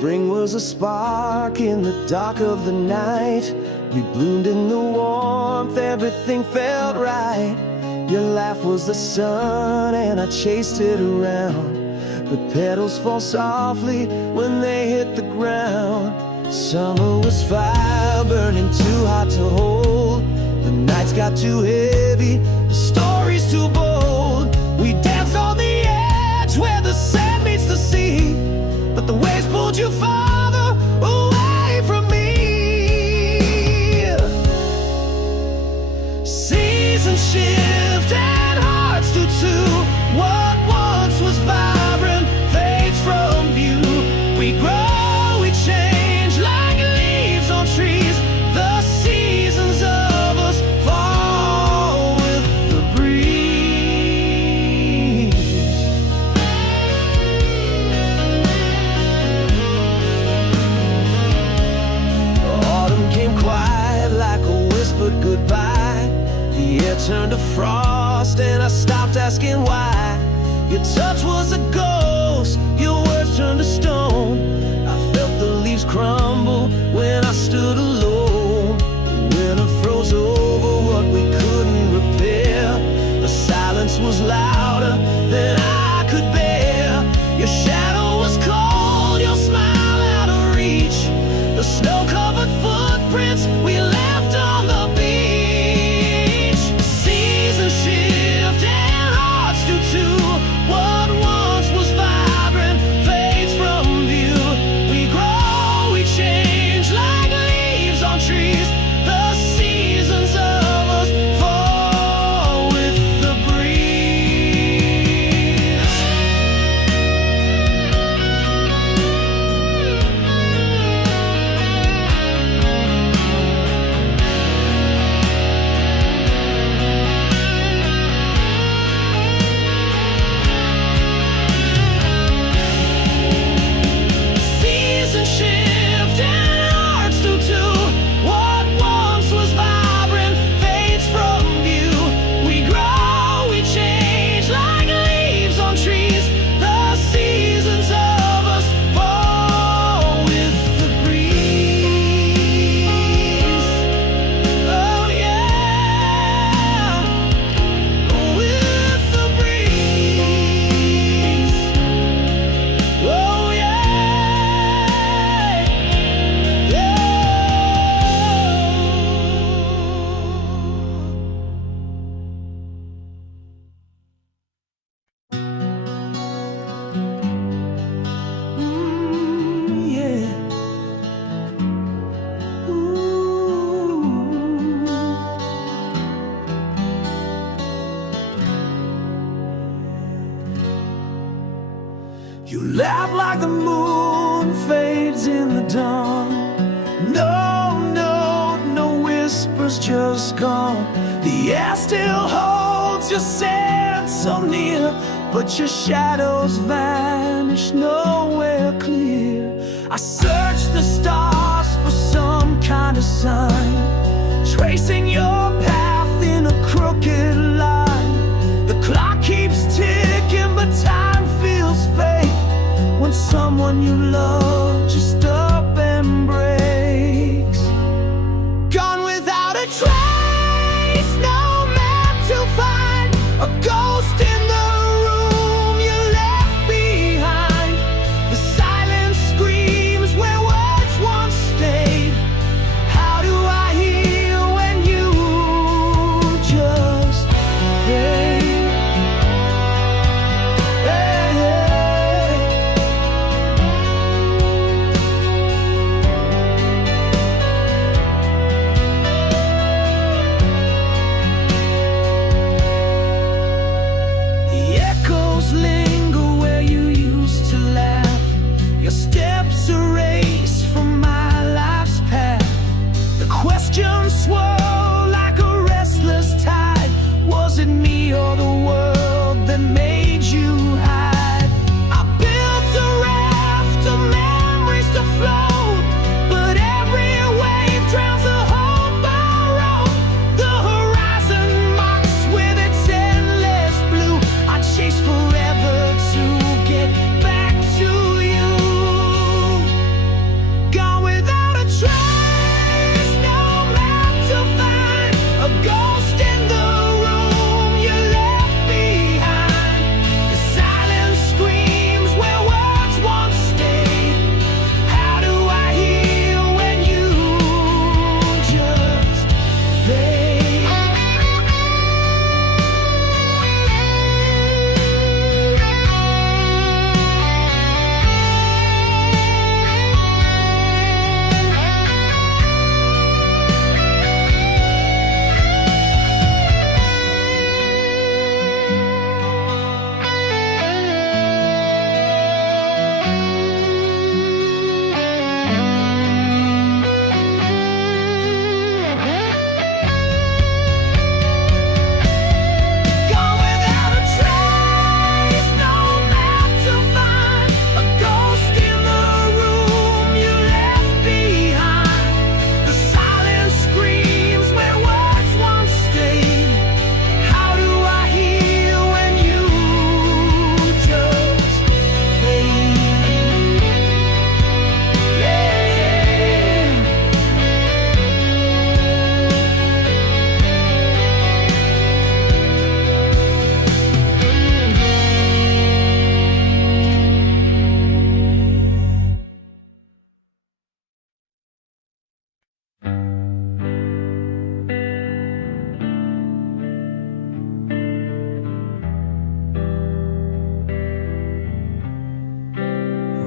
Spring was a spark in the dark of the night. We bloomed in the warmth, everything felt right. Your laugh was the sun and I chased it around. But petals fall softly when they hit the ground. Summer was fire burning too hot to hold. The nights got too heavy, the stories too bold. We danced on the edge where the sand meets the sea, but the waves pulled you farther away from me. Seasons shift and hearts do too. What once was vibrant fades from view. We grow, we change like leaves on trees. The seasons of us fall with the breeze. Autumn came quiet like a whispered goodbye. The air turned to frost and I stopped asking why. Your touch was a ghost, your words turned to stone. I felt the leaves crumble when I stood alone. The winter froze over what we couldn't repair. The silence was louder than I could bear. Your shadow was cold, your smile out of reach. The snow-covered footprints we left on the beach. Seasons shift and hearts do too. What once was vibrant fades from view. We grow, we change like leaves on trees. The seasons of us fall with the breeze. Seasons shift and hearts do too. What once was vibrant fades from view. We grow, we change like leaves on trees. The seasons of us fall with the breeze. Oh yeah, with the breeze. Oh yeah, yeah. Yeah. Ooh. You laugh like the moon fades in the dawn. No whispers, just gone. The air still holds your scent so near, but your shadows vanish nowhere clear. I search the stars for some kind of sign, tracing your path in a crooked line. The clock keeps ticking, but time feels fake when someone you love just up and breaks. Gone without a trace, no map to find. A ghost in the room you left behind. The silence screams where words once stayed. How do I heal when you just fade? Hey, hey.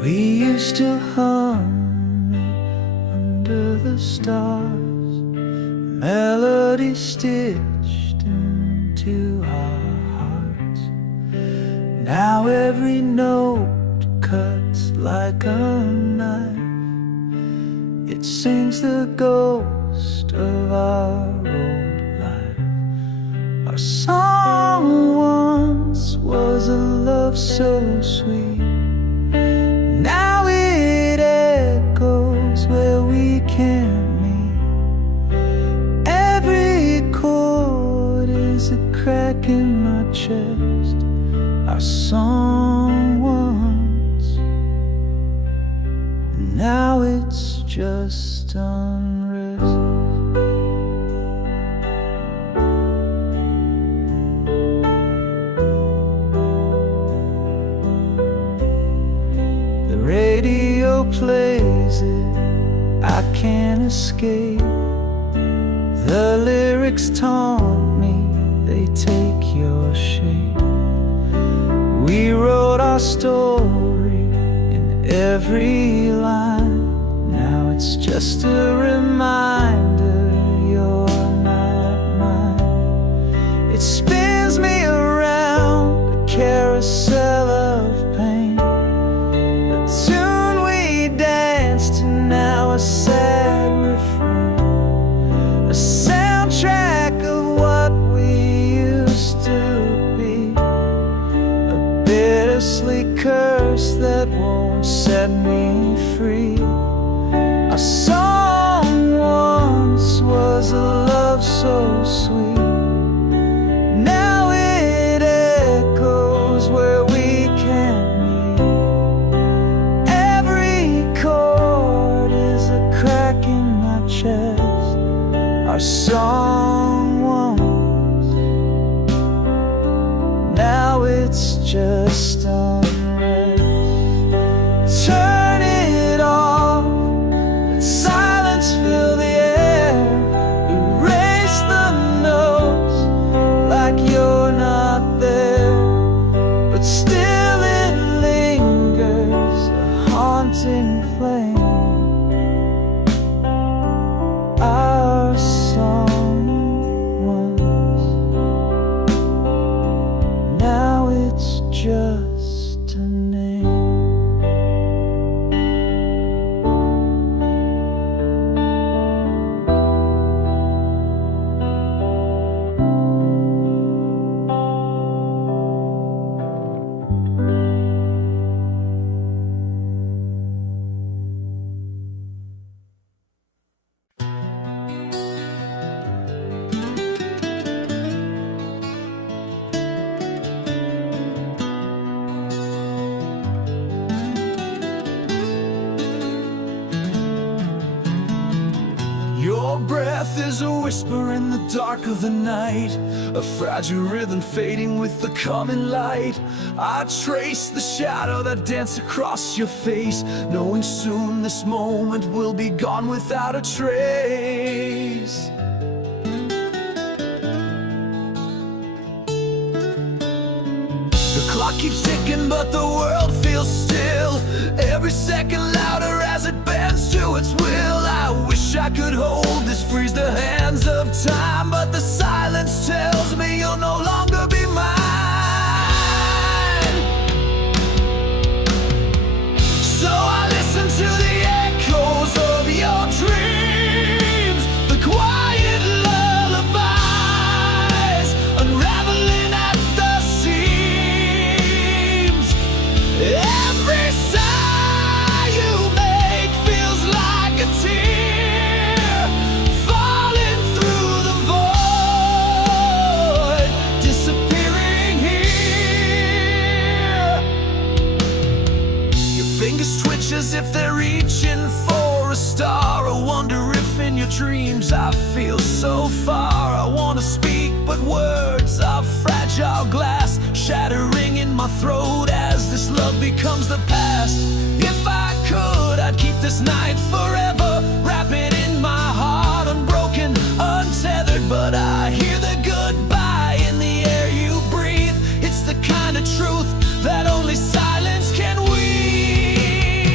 We used to hum under the stars, melody stitched into our hearts. Now every note cuts like a knife. It sings the ghost of our old life. Our song once was a love so sweet. Now it echoes where we can't meet. Every chord is a crack in my chest. Our song once, now it's just unrest. The radio plays it, I can't escape. The lyrics taunt me, they take your shape. We wrote our story in every line. Now it's just a reminder you're not mine. It spins me around a carousel of pain. The tune we danced to, now a sad refrain. A soundtrack of what we used to be. A bittersweet curse that won't set me free. Our song once was a love so sweet. Now it echoes where we can't meet. Every chord is a crack in my chest. Our song once, now it's just unrest. Turn it off, let silence fill the air. Erase the notes like you're not there, but still it lingers, a haunting flame. Our song once, now it's just a name. Your breath is a whisper in the dark of the night, a fragile rhythm fading with the coming light. I trace the shadow that danced across your face, knowing soon this moment will be gone without a trace. The clock keeps ticking but the world feels still, every second louder as it bends to its will. I wish I could hold this, freeze the hands of time, but the silence tells me you'll no longer be mine. So I listen to the echoes of your dreams, the quiet lullabies unraveling at the seams. Every sigh you make feels like a tear falling through the void, disappearing here. Your fingers twitch as if they're reaching for a star. I wonder if in your dreams I feel so far. I wanna speak but words are fragile glass, shattering in my throat as this love becomes the past. If I could, I'd keep this night forever, wrap it in my heart, unbroken, untethered. But I hear the goodbye in the air you breathe. It's the kind of truth that only silence can weave.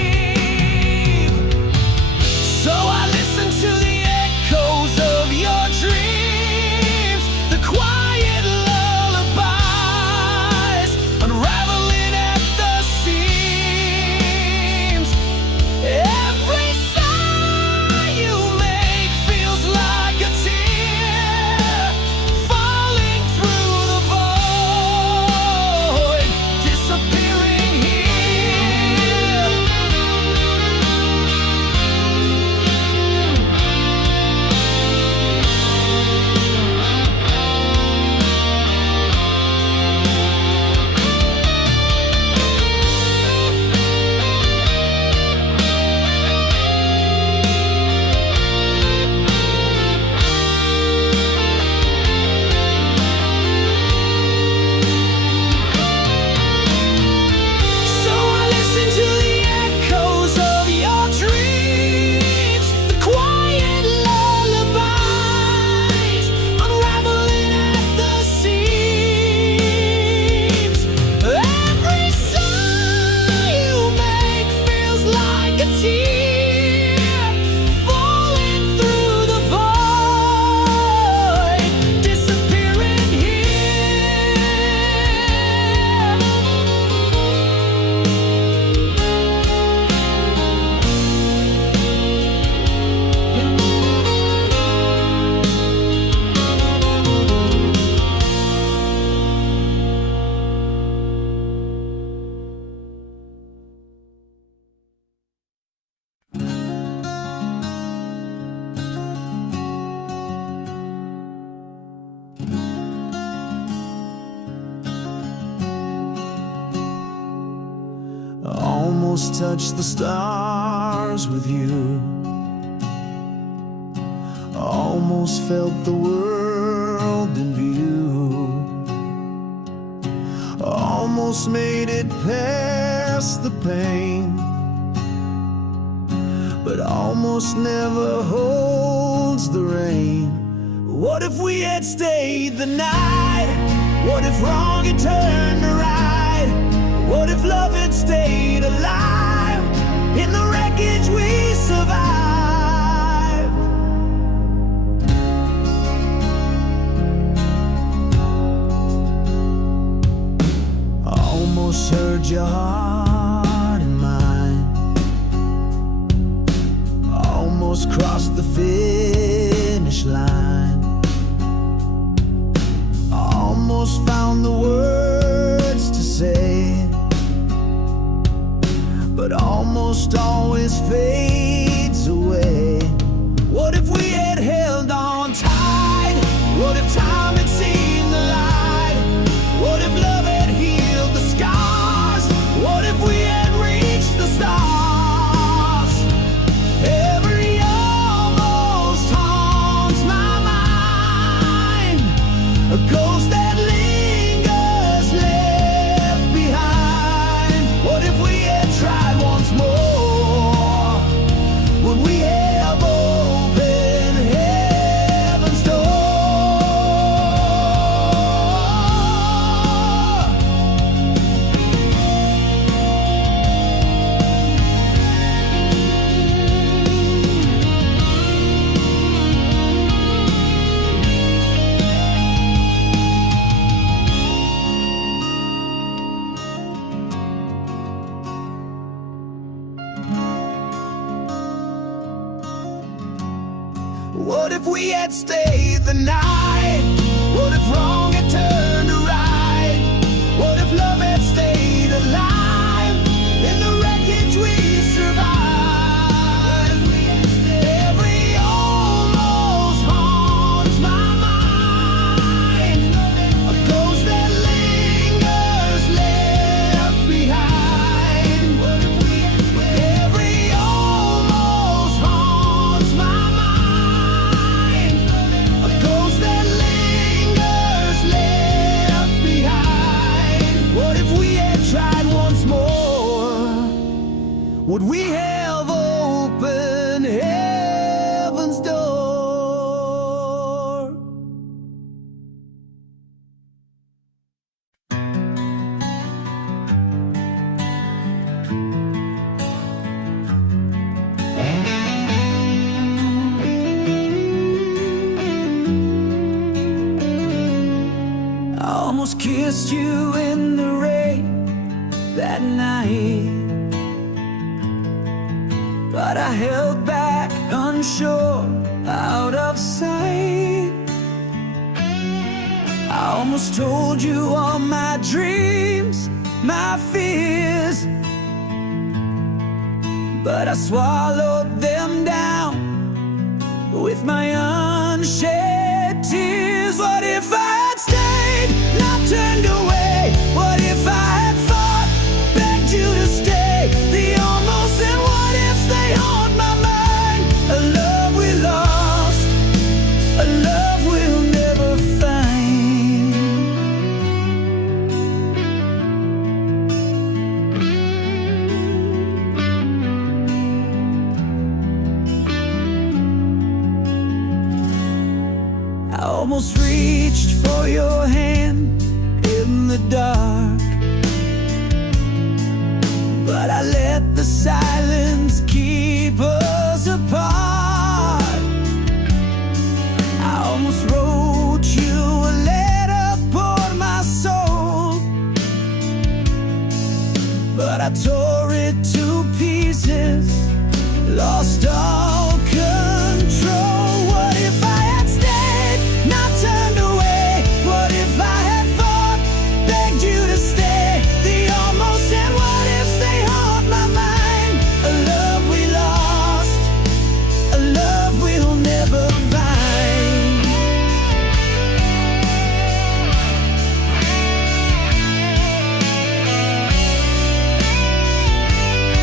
almost touched the stars with you. Almost felt the world in view. Almost made it past the pain, but almost never holds the rain. What if we had stayed the night? What if wrong had turned to right? What if love had stayed alive in the wreckage we survived? Almost heard your heart and mine, almost crossed the finish line, almost found the words to say, but almost always fades away. What if we had held on tight? What if time had seen the light? What if love had healed the scars? What if we had reached the stars? Every almost haunts my mind, a ghost that lingers left behind. What if we had tried once more? Would we have opened heaven's door? What if we had stayed the night? What if wrong had turned to right? What if love had stayed alive in the wreckage we survived? Every almost haunts my mind, a ghost that lingers left behind. Every almost haunts my mind, a ghost that lingers left behind. What if we had tried once more? Would we have opened heaven's door? I almost kissed you in the rain that night, but I held back, unsure, out of sight. I almost told you all my dreams, my fears, but I swallowed them down with my unshed tears. What if I had stayed, not turned away? What if I had fought, begged you to stay? The almost and what ifs, they haunt my mind. A love we lost, a love we'll never find. I almost reached for your hand in the dark, but I let the silence keep us apart. I almost wrote you a letter, poured my soul, but I tore it to pieces, lost all control. What if I had stayed, not turned away? What if I had fought, begged you to stay? The almost and what ifs, they haunt my mind. A love we lost, a love we'll never find.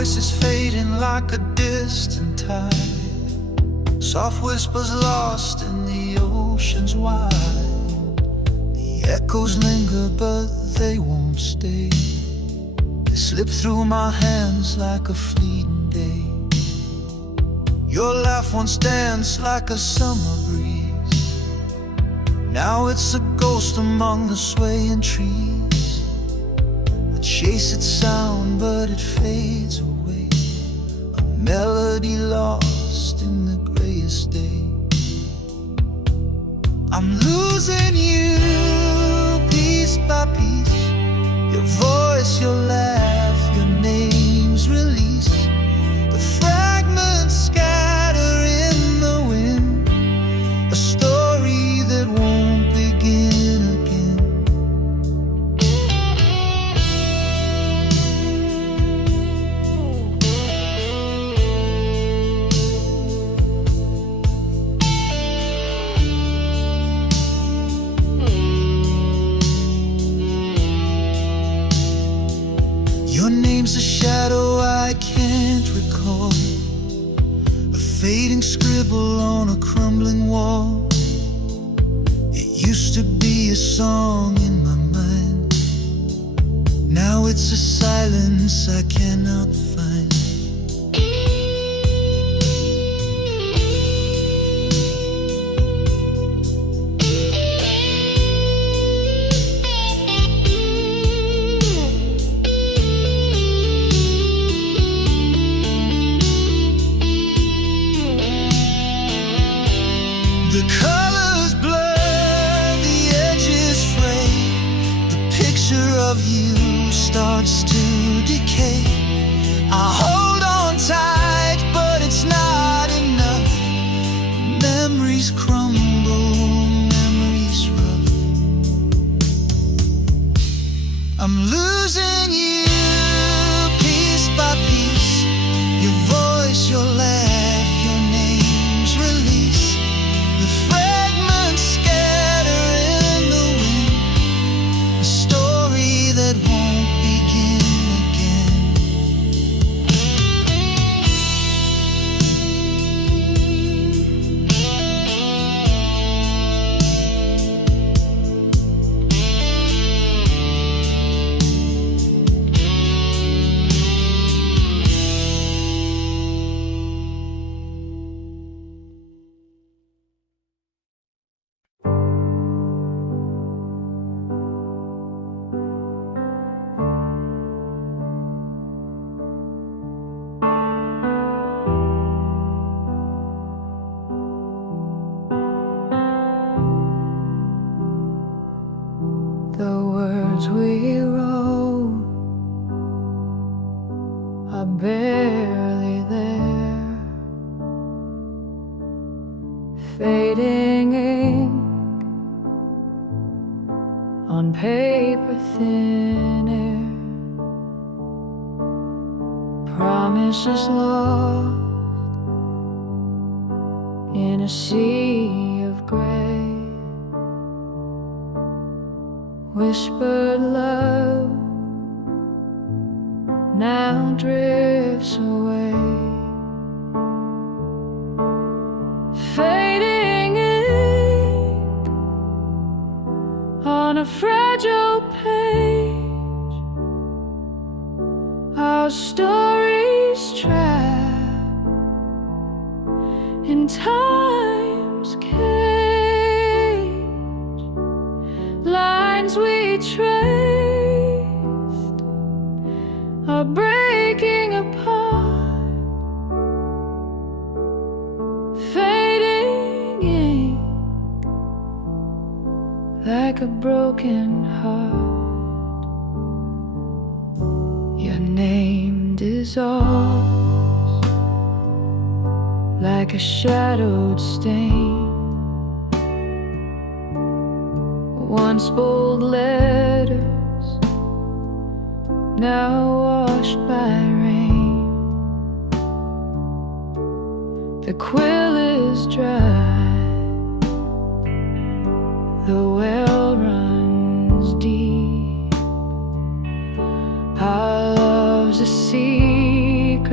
voice is fading like a distant tide. Soft whispers lost in the oceans wide. The echoes linger but they won't stay. They slip through my hands like a fleeting day. Your laugh once danced like a summer breeze. Now it's a ghost among the swaying trees. I chase its sound but it fades away. A melody lost in the grayest day. I'm losing you piece by piece. Your voice, your laugh, your name's release. The fragments scatter in the wind. A story that won't begin again. Your name's a shadow I can't recall. A fading scribble on a crumbling wall. It used to be a song in my mind. Now it's a silence I cannot find. The colors blur, the edges fray. The picture of you starts to decay. I hold on tight, but it's not enough. Memories crumble, memories rough. I'm losing you piece by piece. Your voice, your laugh, your name's release. The fragments scatter in the wind. A story that won't begin again. The words we wrote are barely there. Fading ink on paper thin air. Promises lost in a sea of gray. Whispered love now drifts away. Fading ink on a fragile page. Our stories trapped in time's cage. Lines we traced are breaking apart. Fading ink like a broken heart. Your name dissolves like a shadowed stain. Once bold letters, now washed by rain. The quill is dry, the well runs deep. Our love's a secret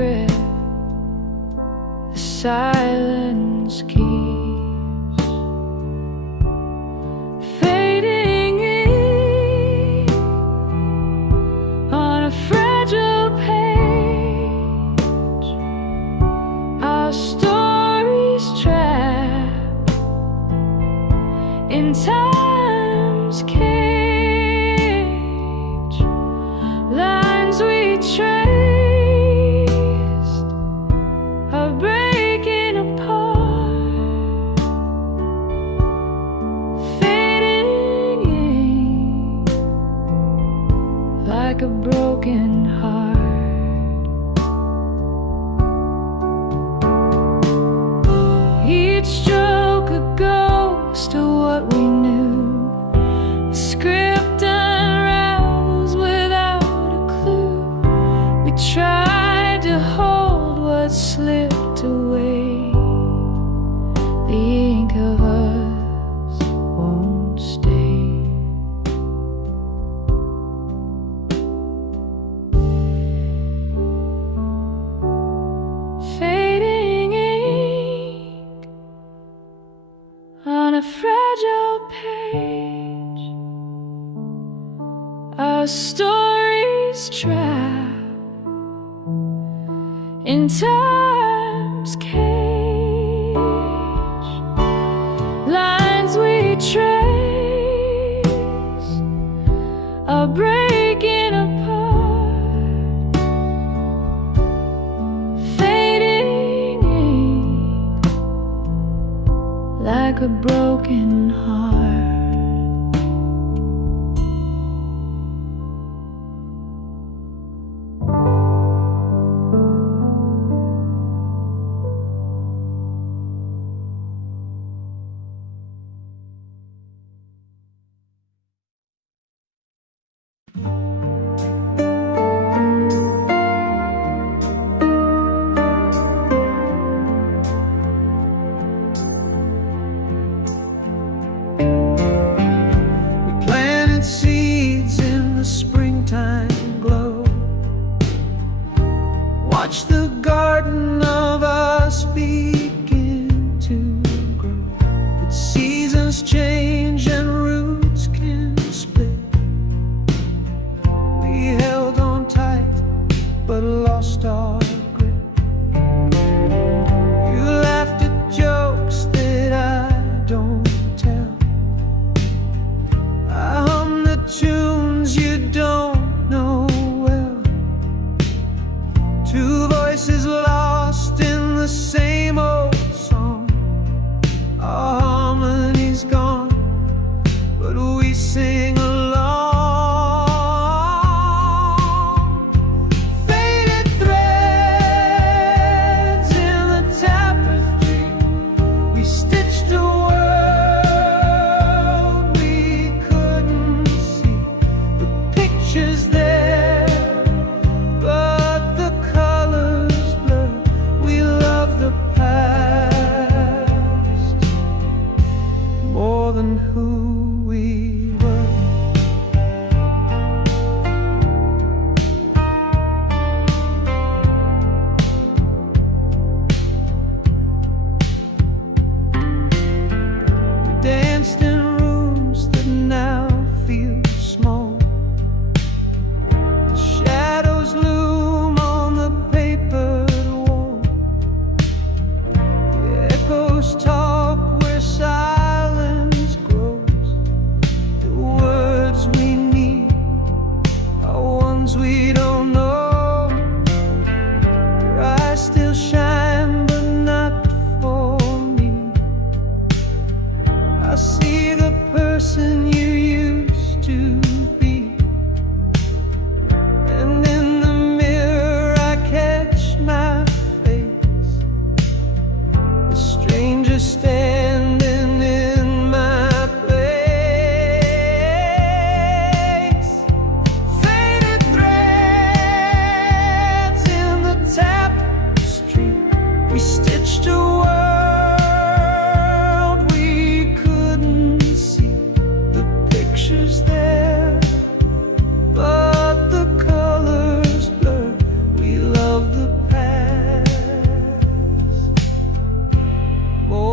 silence keeps fading in on a fragile page. Our stories trapped in time's cage. Lines we traced are breaking apart, fading in like a broken heart. Each stroke a ghost of what we knew. The script unravels without a clue. We tried to hold what slipped away. The ink of us won't stay. Fading ink on a fragile page. Our stories trapped in time's cage. Lines we trace are breaking apart, fading ink like a broken heart. We planted seeds in the springtime glow. Watch the garden of us begin to grow. But seasons change and roots can split. We held on tight but lost our grip. You laughed at jokes that I don't tell. I hum the tunes you don't know well. Two voices lost in the same old song. Our harmony's gone, but we sing along. Faded threads in the tapestry. We stitched a world we couldn't see. The picture's there, but the colors blur. We love the past more than who we were. We danced in rooms that now feel small. The shadows loom on the papered wall. The echoes talk where silence grows. The words we need are ones we don't know. Your eyes still shine, but not for me. I see the person you used to be, and in the mirror I catch my face. A stranger standing in my place. Faded threads in the tapestry. We stitched a world we couldn't see. The picture's there, but the colors blur. We love the past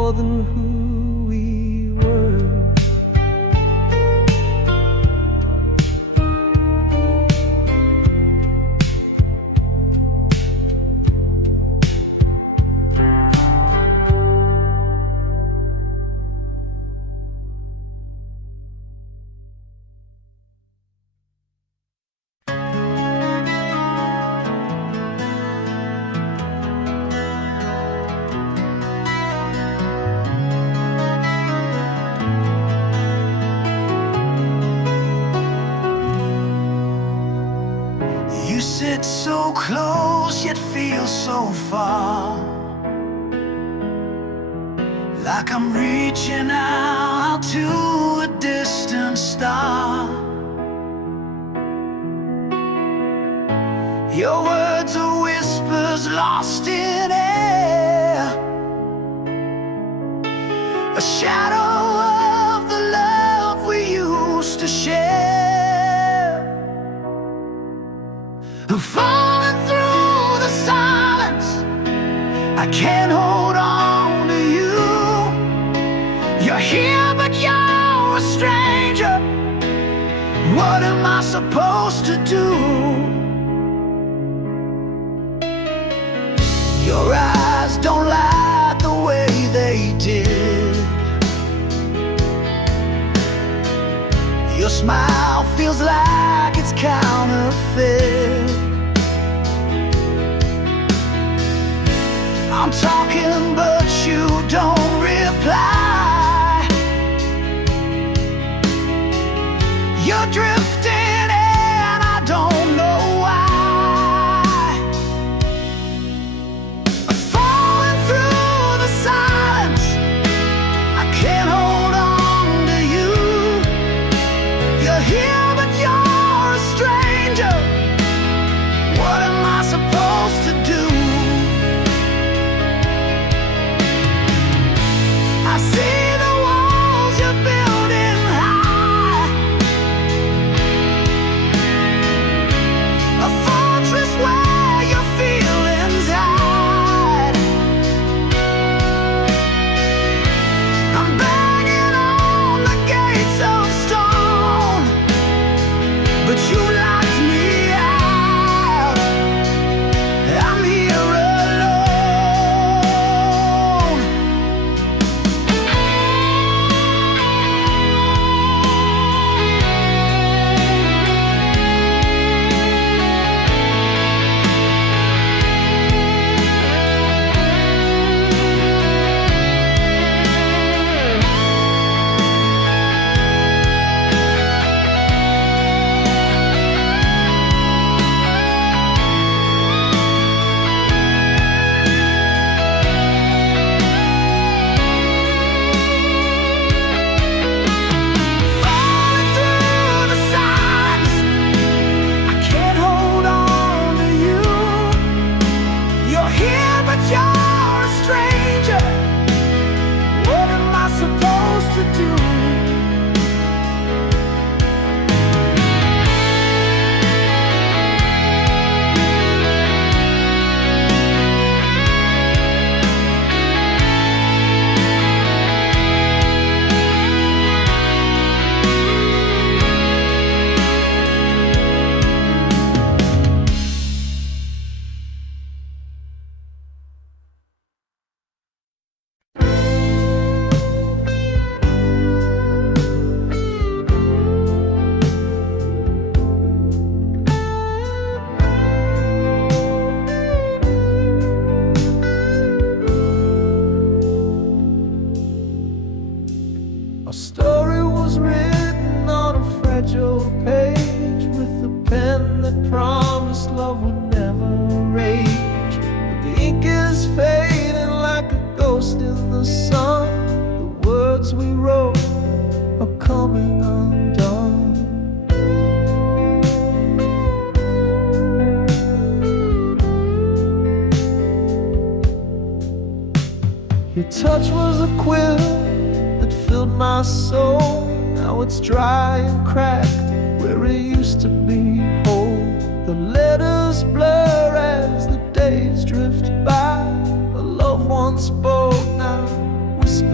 more than who we were. You sit so close yet feel so far, like I'm reaching out to a distant star. Your words are whispers lost in air, a shadow of the love we used to share. I'm falling through the silence, I can't hold on to you. You're here but you're a stranger. What am I supposed to do? Your eyes don't lie the way they did. Your smile feels like it's counterfeit. I'm talking but you don't reply. You're drifting and I don't know why. I'm falling through the silence, I can't hold on to you. You're here but you're a stranger. What am I supposed to do? I see the walls you're building high, a fortress where your feelings hide. I'm banging on the gates of stone, but you locked me out. I'm here alone. Falling through the signs, I can't hold on to you. You're here but you're a stranger. What am I supposed to do? Our story was written on a fragile page with a pen that promised love would never rage. But the ink is fading like a ghost in the sun. The words we wrote are coming undone. Your touch was a quill that filled my soul. Now it's dry and cracked where it used to be whole. The letters blur as the days drift by. A loved one spoke now, whisper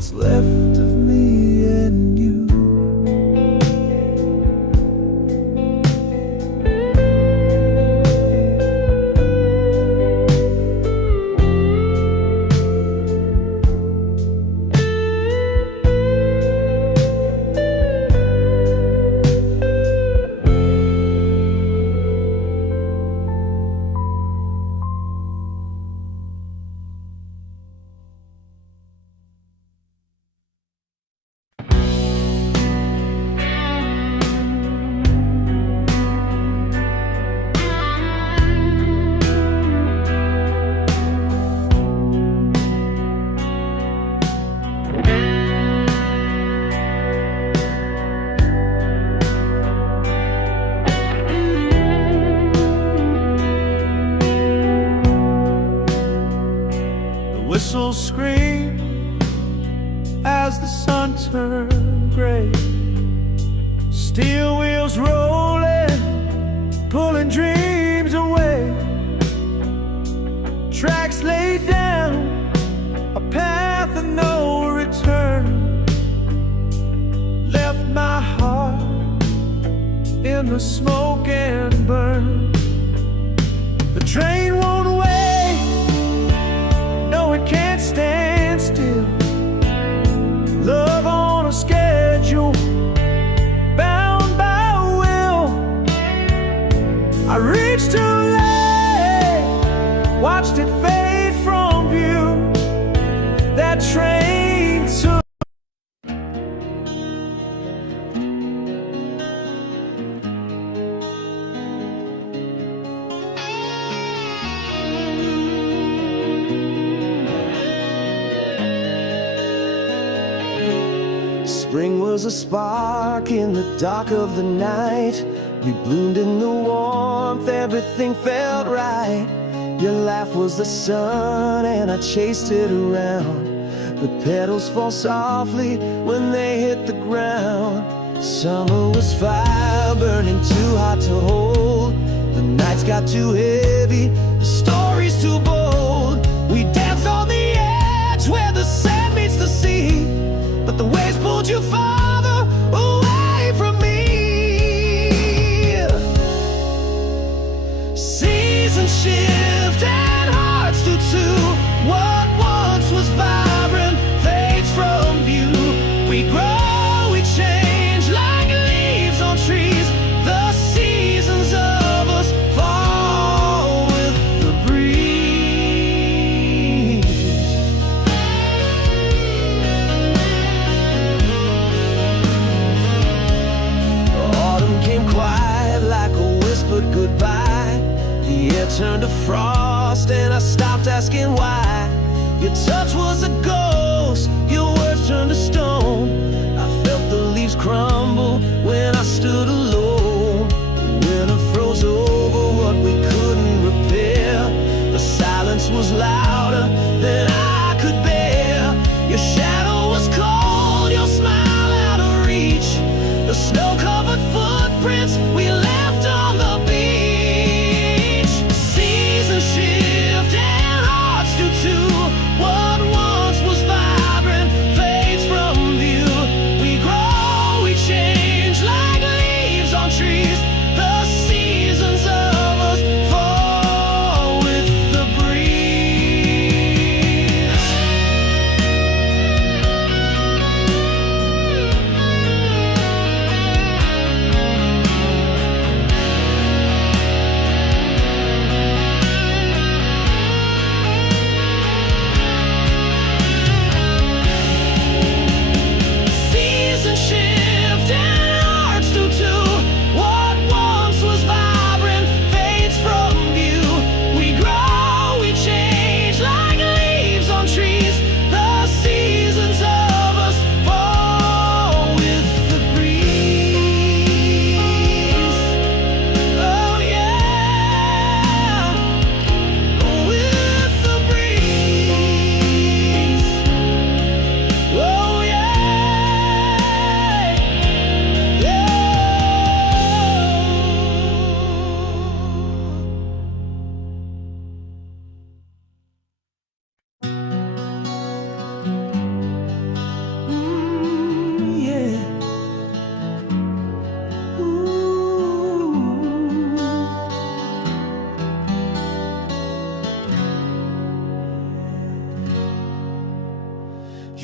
what's left of me and you. Whistles scream as the sun turned gray. Steel wheels rolling, pulling dreams away. Tracks laid down, a path of no return. Left my heart in the smoke and burn. The train won't wait, it can't stand still. Love on a schedule, bound by will. I reached too late, watched it fade from view. That train took. Spring was a spark in the dark of the night. We bloomed in the warmth, everything felt right. Your laugh was the sun and I chased it around. The petals fall softly when they hit the ground. Summer was fire, burning too hot to hold. The nights got too heavy, the stories too bold. We danced on the edge where the sand meets the sea, but the waves pulled you farther away from me. Seasons shift and hearts do too. What once was vibrant fades from view. We grow, we change like leaves on trees. The seasons of us fall with the breeze. Autumn came quiet like a whispered goodbye. The air turned to frost and I stopped asking why. Your touch was a ghost, your words turned to stone. I felt the leaves crumble when I stood alone. Winter froze over what we couldn't repair. The silence was louder than I could bear. Your shadow was cold, your smile out of reach. The snow-covered footprints we left on the beach. Seasons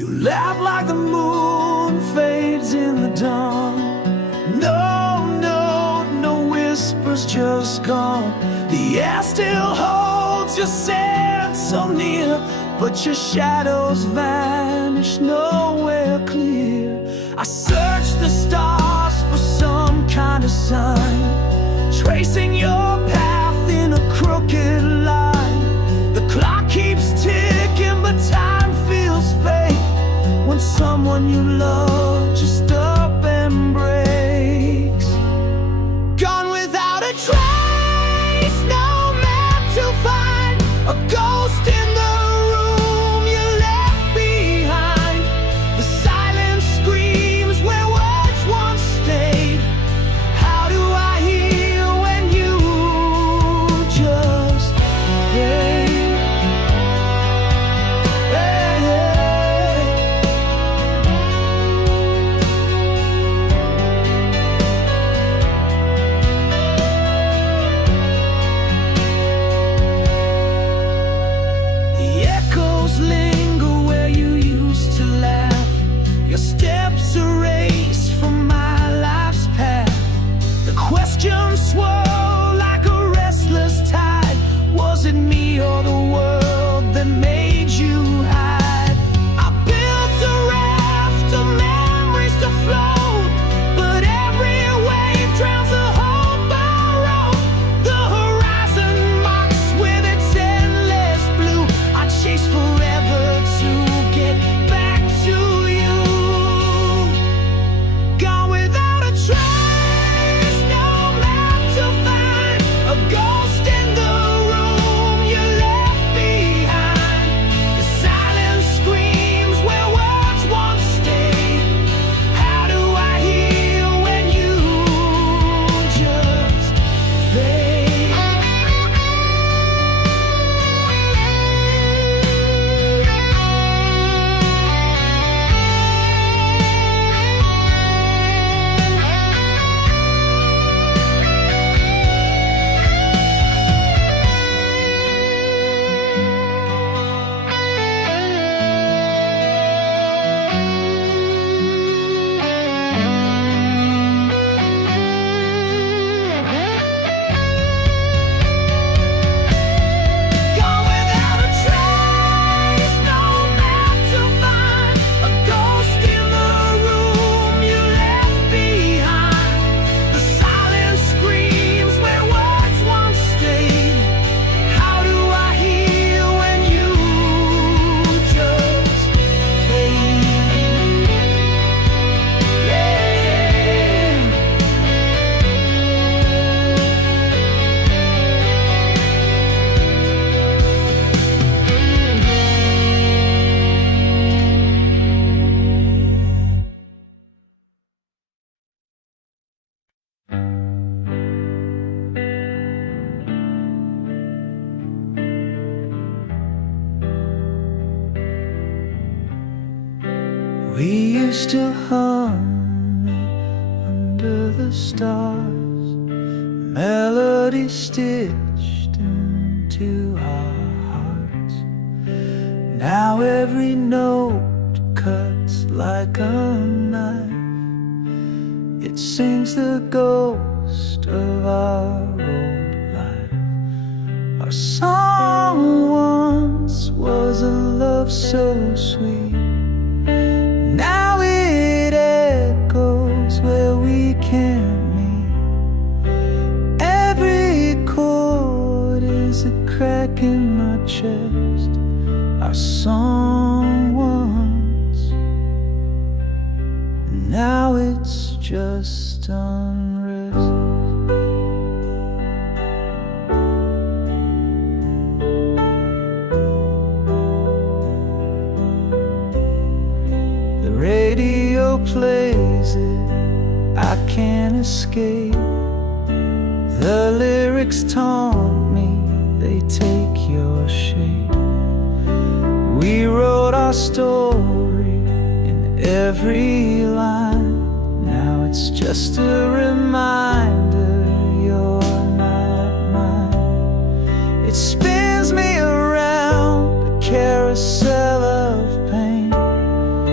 You laugh like the moon fades in the dawn. No, no, no whispers, just gone. The air still holds your scent so near, but your shadows vanish nowhere clear. I search the stars for some kind of sign, tracing your path in a crooked line. The clock keeps ticking, but time feels fake when someone you love just up and breaks. Gone without a trace, no map to find, a ghost in the room you left behind. The silence screams where words once stayed. How do I heal when you just fade? Hey, hey. The echoes linger where you used to laugh. Your steps erased from my life's path. The questions swirl like a restless tide. Was it me or the world that made you hide? I built a raft of memories to float, but every wave drowns the hope I wrote. The horizon mocks with its endless blue. I chase forever to get back to you. Gone without a trace, no map to find, a ghost in the room you left behind. The silence screams where words once stayed. How do I heal when you just fade? Gone without a trace, no map to find, a ghost in the room you left behind. The silence screams where words once stayed. How do I heal when you just fade? Yeah. We used to hum under the stars, melody stitched into our hearts. Now every note cuts like a knife. It sings the ghost of our old life. Our song once was a love so sweet. Now it echoes where we can't meet. Every chord is a crack in my chest. Our song once, now it's just unrest. The radio plays it, I can't escape. The lyrics taunt me, they take your shape. We wrote our story in every line. Now it's just a reminder you're not mine. It spins me around a carousel of pain.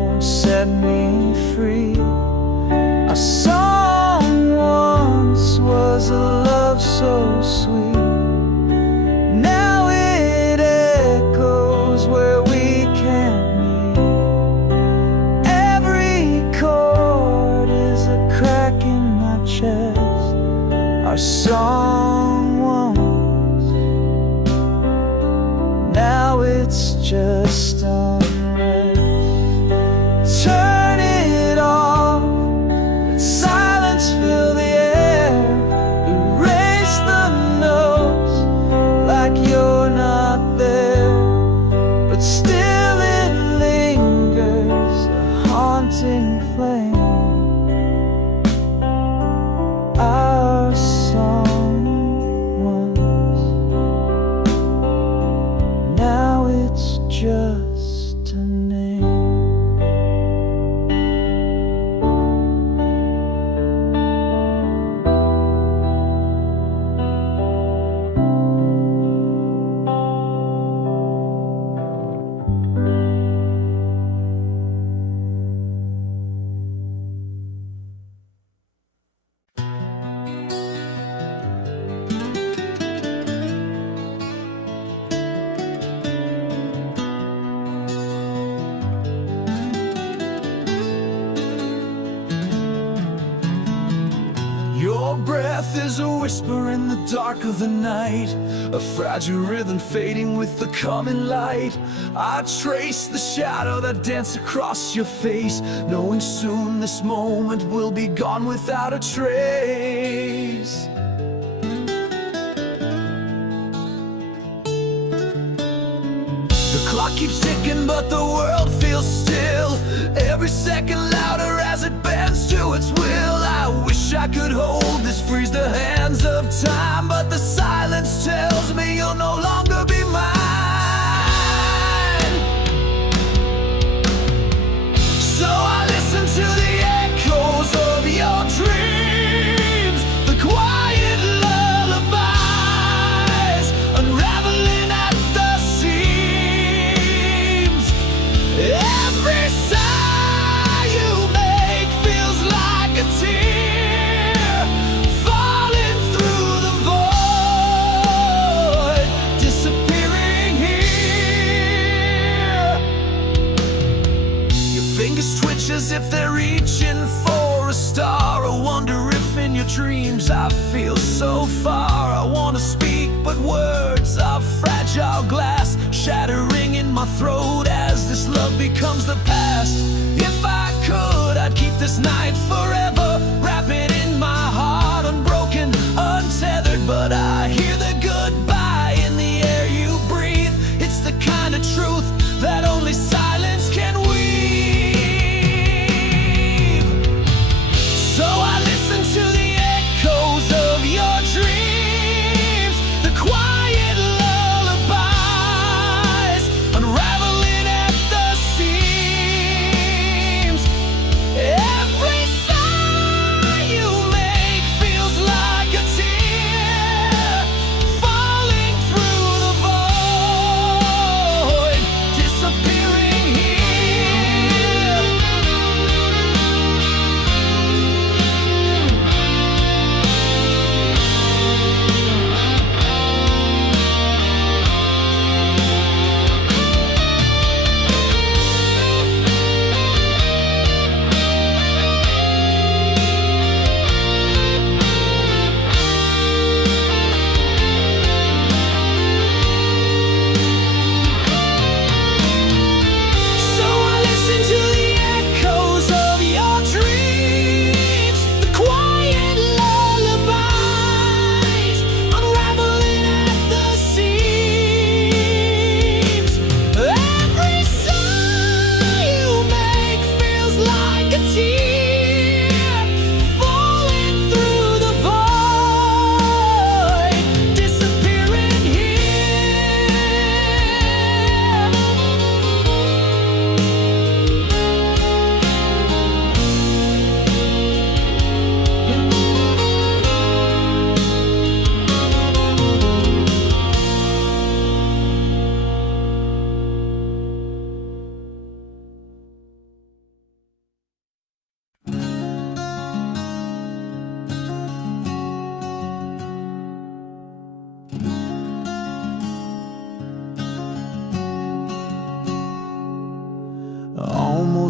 won't set me free. A song once was a love so sweet. Now it echoes where we can't meet. Every chord is a crack in my chest. Our song once, now it's just unread. Turn it off, let silence fill the air. Erase the notes like you're not there, but still it lingers, a haunting flame. Our song once, now it's just a name. Your breath is a whisper in the dark of the night, a fragile rhythm fading with the coming light. I trace the shadow that danced across your face, knowing soon this moment will be gone without a trace. The clock keeps ticking, but the world feels still. Every second louder as it bends to its will. I wish I could hold this, freeze the hands of time, but the silence tells me you'll no longer be mine. So I listen to the echoes of your dreams, the quiet lullabies unraveling at the seams. Every sigh you make feels like a tear falling through the void, disappearing here. Your fingers twitch as if they're reaching for a star. I wonder if in your dreams I feel so far. I want to speak, but words are fragile glass, shattering in my throat as this love becomes the past. If I could, I'd keep this night forever, wrap it in my heart, unbroken, untethered. But I hear the goodbye in the air you breathe. It's the kind of truth that only silence can weave. So I listen to the echoes of your dreams, the quiet lullabies unraveling at the seams. Every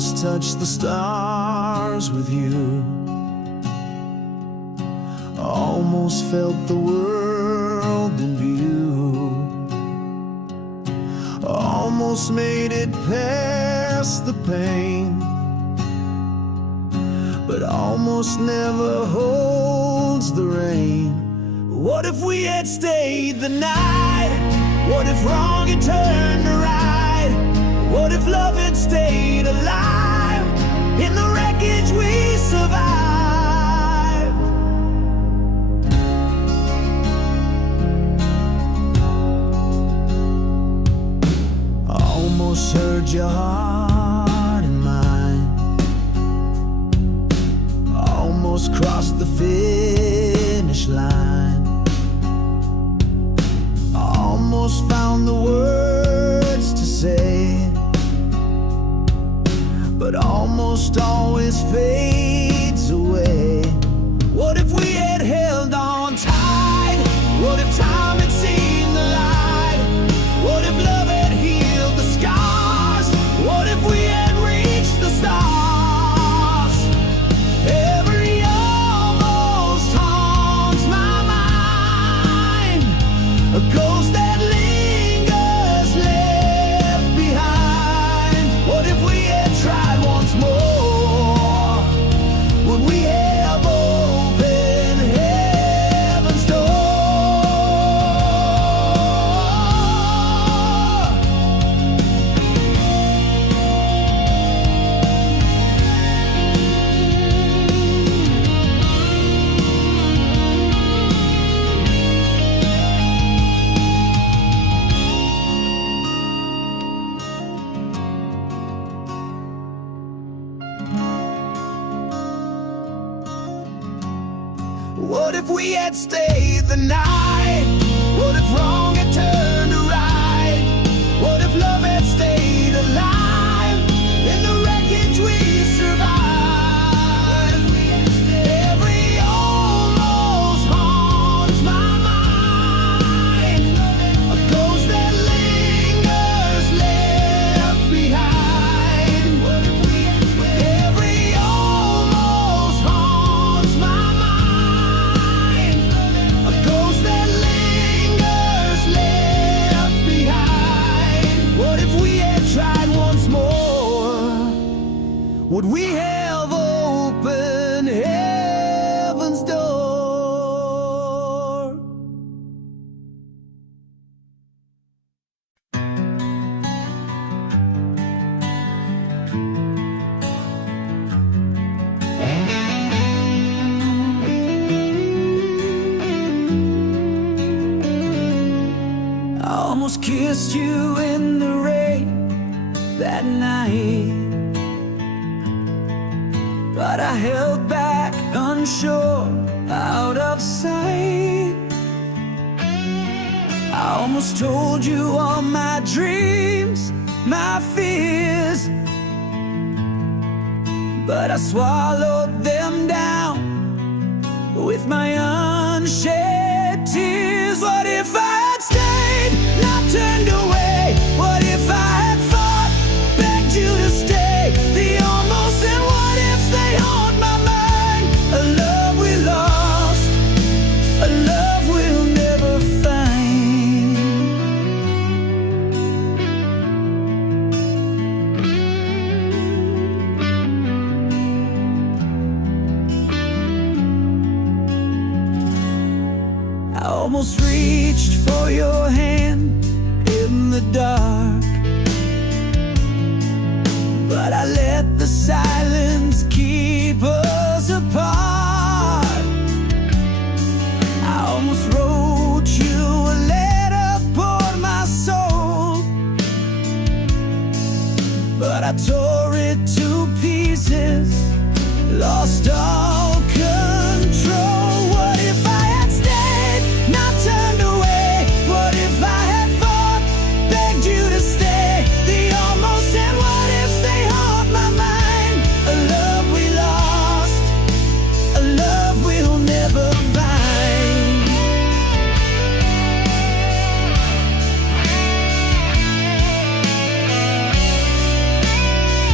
almost touched the stars with you. Almost felt the world in view. Almost made it past the pain, but almost never holds the rain. What if we had stayed the night? What if wrong had turned to right? What if love had stayed alive in the wreckage we survived? Almost heard your heart and mine, almost crossed the finish line, almost found the words to say, but almost always fades away. What if we had held on tight? What if time had seen the light? What if love had healed the scars? What if we had reached the stars? Every almost haunts my mind, a ghost that lingers left behind. What if we had tried once more? Would we have opened heaven's door? What if we had stayed the night? What if wrong had turned to right? What if love had stayed alive in the wreckage we survived? Every almost haunts my mind, a ghost that lingers left behind. Every almost haunts my mind, a ghost that lingers left behind. What if we had tried once more? Would we have opened heaven's door? I almost kissed you in the rain that night, but I held back, unsure, out of sight. I almost told you all my dreams, my fears, but I swallowed them down with my unshed tears. What if I had stayed, not turned away? What if I had fought, begged you to stay? The almost and what ifs, they haunt my mind. A love we lost, a love we'll never find. I almost reached for your hand in the dark, but I let the silence keep us apart. I almost wrote you a letter, poured my soul, but I tore it to pieces, lost all control. What if I had stayed, not turned away? What if I had fought, begged you to stay? The almost and what ifs, they haunt my mind. A love we lost, a love we'll never find.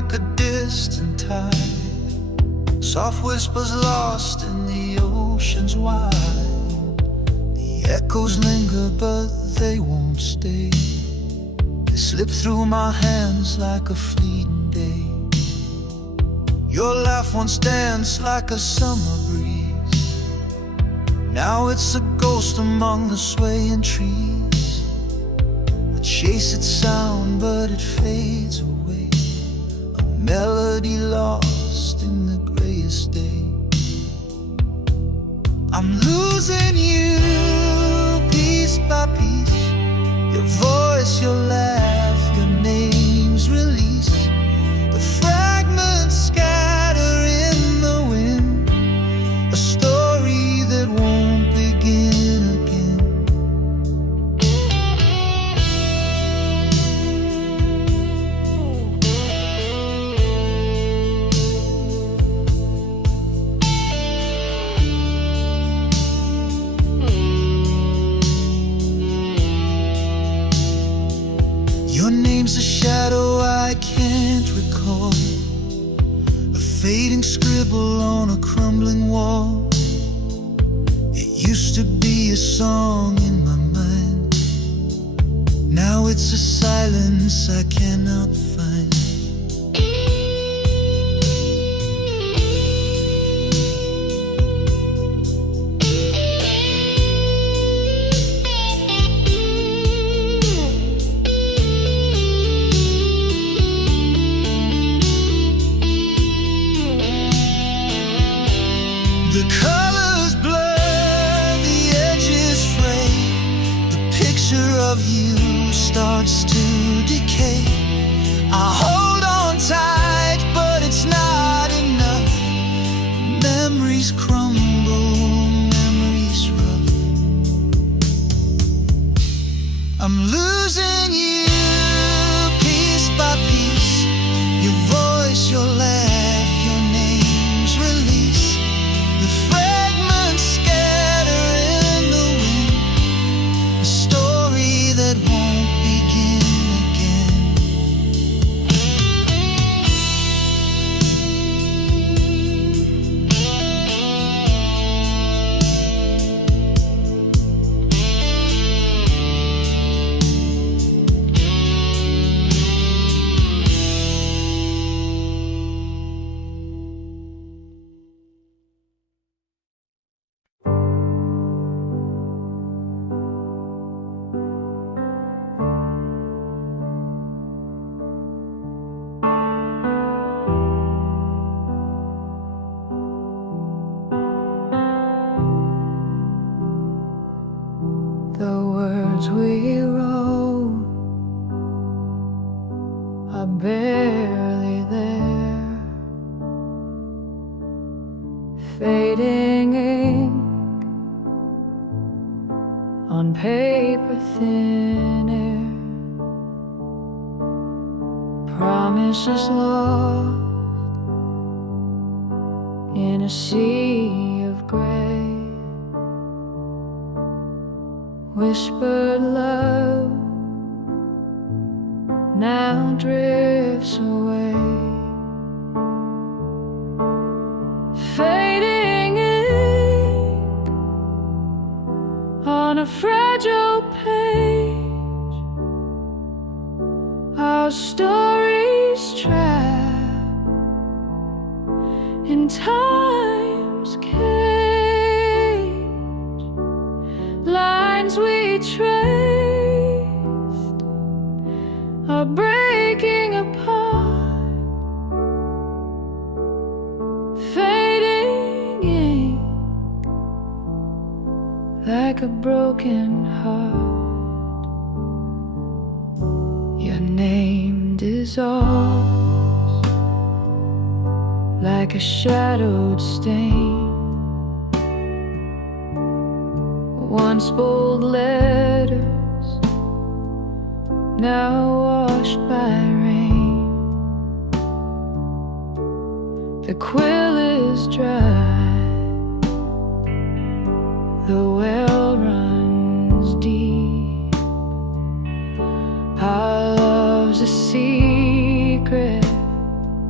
like a distant tide. Soft whispers lost in the oceans wide. The echoes linger but they won't stay. They slip through my hands like a fleeting day. Your laugh once danced like a summer breeze. Now it's a ghost among the swaying trees. I chase its sound but it fades away, a melody lost in the grayest day. I'm losing you piece by piece. Your voice, your laugh, your name's release. The fragments scatter in the wind, a story that won't begin again. Your name's a shadow I can't recall, a fading scribble on a crumbling wall. It used to be a song in my mind. Now it's a silence I cannot find. The colors blur, the edges fray. The picture of you starts to decay. I hold on tight, but it's not enough. Memories crumble, memories rough. I'm losing you piece by piece. Your voice, your laugh, your name's release. The fragments scatter in the wind, a story that won't begin again. The words we wrote are barely there, fading ink on paper thin air, promises lost in a sea of gray. Whispered love now drifts away, fading ink on a fragile page. Our stories trapped in time's cage. Lines we traced are breaking apart, fading ink like a broken heart. Your name dissolves like a shadowed stain. Once bold letters, now washed by rain. The quill is dry, the well runs deep. Our love's a secret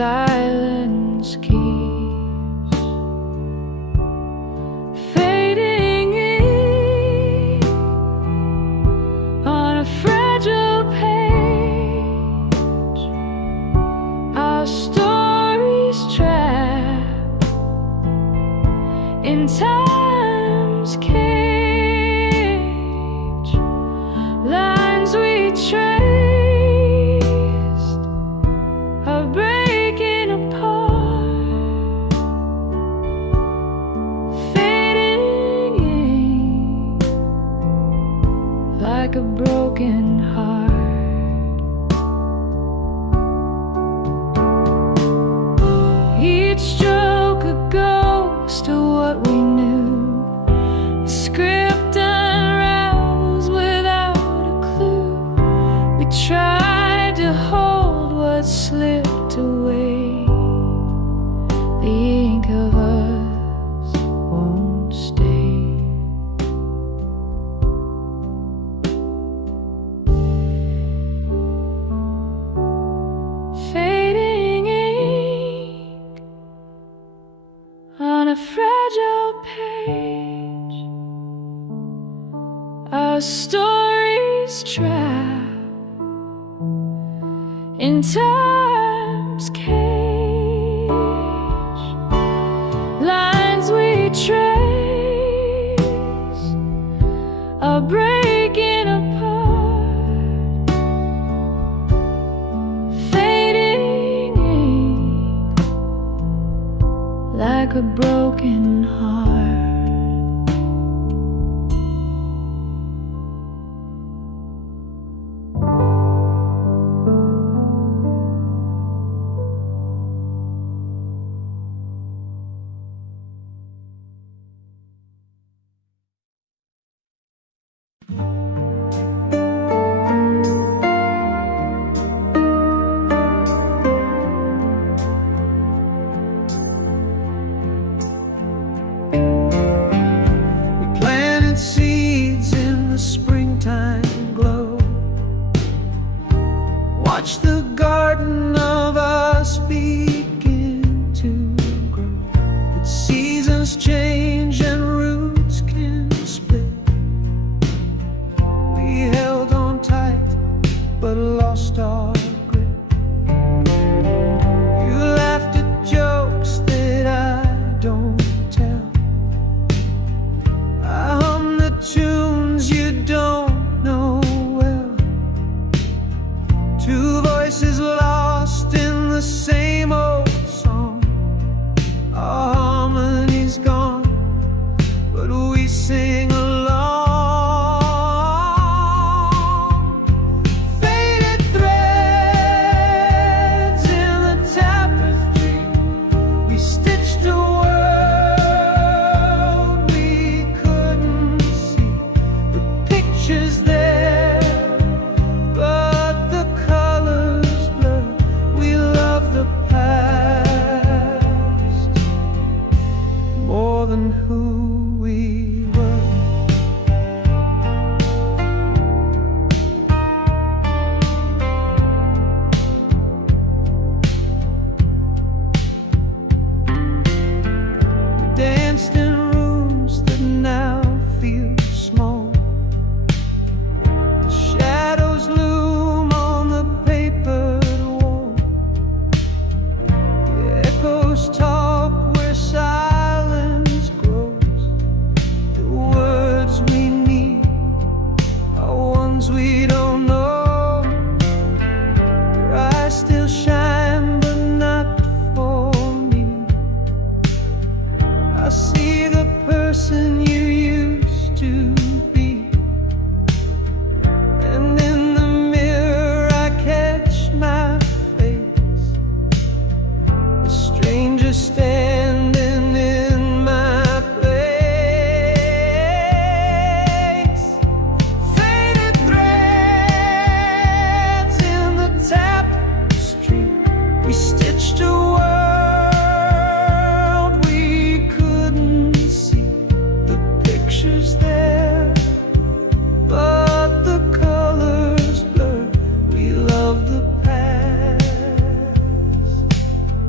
silence keeps fading in on a fragile page. Our stories trapped in time's cage, lines we traced are breaking apart, fading in like a broken heart. Each stroke a ghost of what we knew, the script unravels without a clue. We tried to hold what slipped away. The ink of us won't stay. Fading ink on a fragile page, our stories trapped in time's cage, lines we trace are breaking apart, fading ink like a broken heart. We planted seeds in the springtime glow. Watch the garden of us begin to grow. But seasons change and roots can split. We held on tight but lost our grip. You laughed at jokes that I don't tell. I hum the tunes you don't know well. Two voices lost in the same old song. Our harmony's gone, but we sing along. Faded threads in the tapestry. We stitched a world we couldn't see. The pictures there, but the colors blur. We love the past more than who we were. We danced in rooms that now feel small. The shadows loom on the papered wall. The echoes talk where silence grows. The words we need are ones we don't know. Your eyes still shine, but not for me. I see the person you used to be, and in the mirror I catch my face. A stranger standing in my place. Faded threads in the tapestry. We stitched a world we couldn't see. The pictures there, but the colors blur. We love the past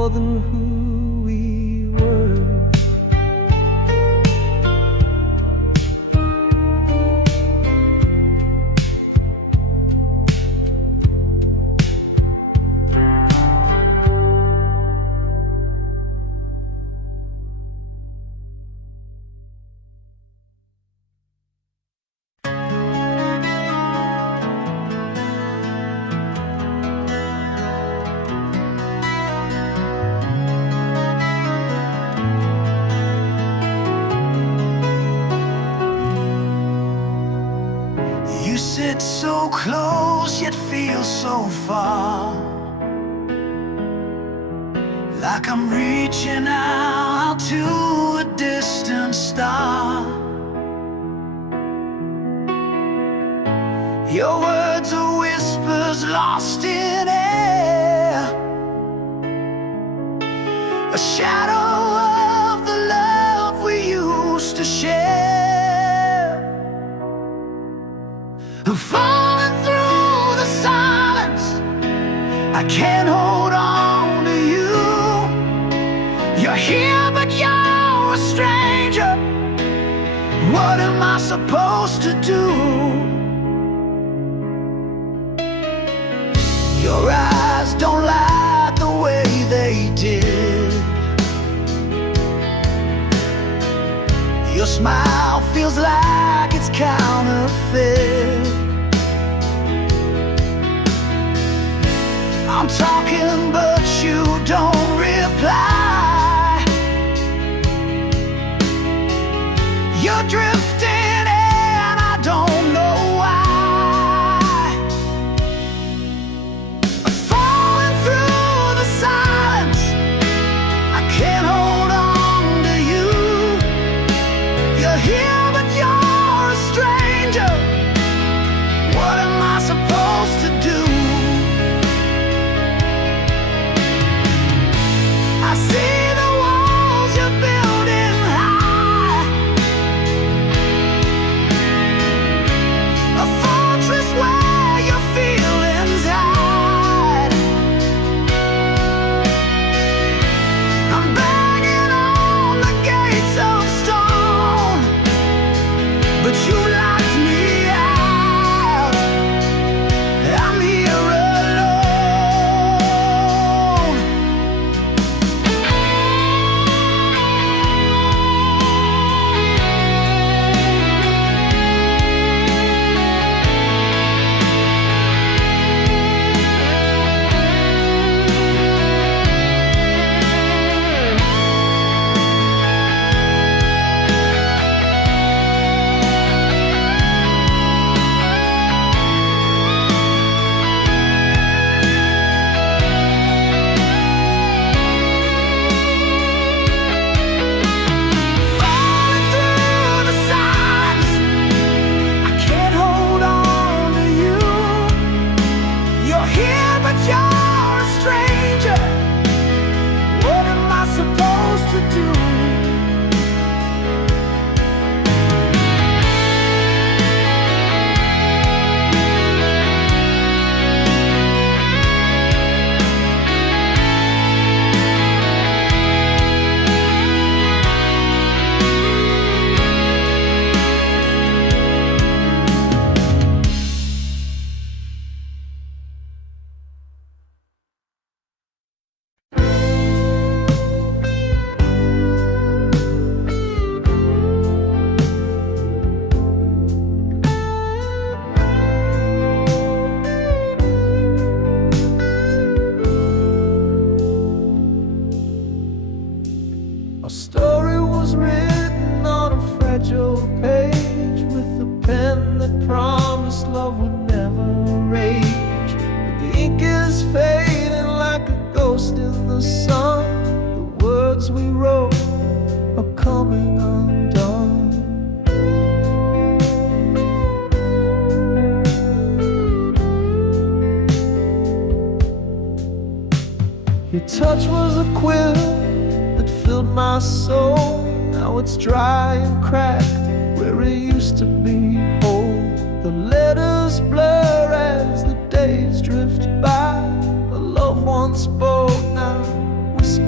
more than who we were. You sit so close yet feel so far, like I'm reaching out to a distant star. Your words are whispers lost in air, a shadow of the love we used to share. I'm falling through the silence, I can't hold on to you. You're here but you're a stranger. What am I supposed to do? Your eyes don't light the way they did. Your smile feels like it's counterfeit. I'm talking but you don't reply. You're drifting and I don't know why. I'm falling through the silence, I can't hold on to you. You're here but you're a stranger. What am I supposed to do? I see the walls you're building high, a fortress where your feelings hide. I'm banging on the gates of stone, but you locked me out. I'm here alone. Falling through the signs, I can't hold on to you. You're here but you're a stranger. What am I supposed to do? Our story was written on a fragile page with a pen that promised love would never rage. But the ink is fading like a ghost in the sun. The words we wrote are coming undone. Your touch was a quill that filled my soul. Now it's dry and cracked where it used to be whole. The letters blur as the days drift by. A loved one spoke, now whisper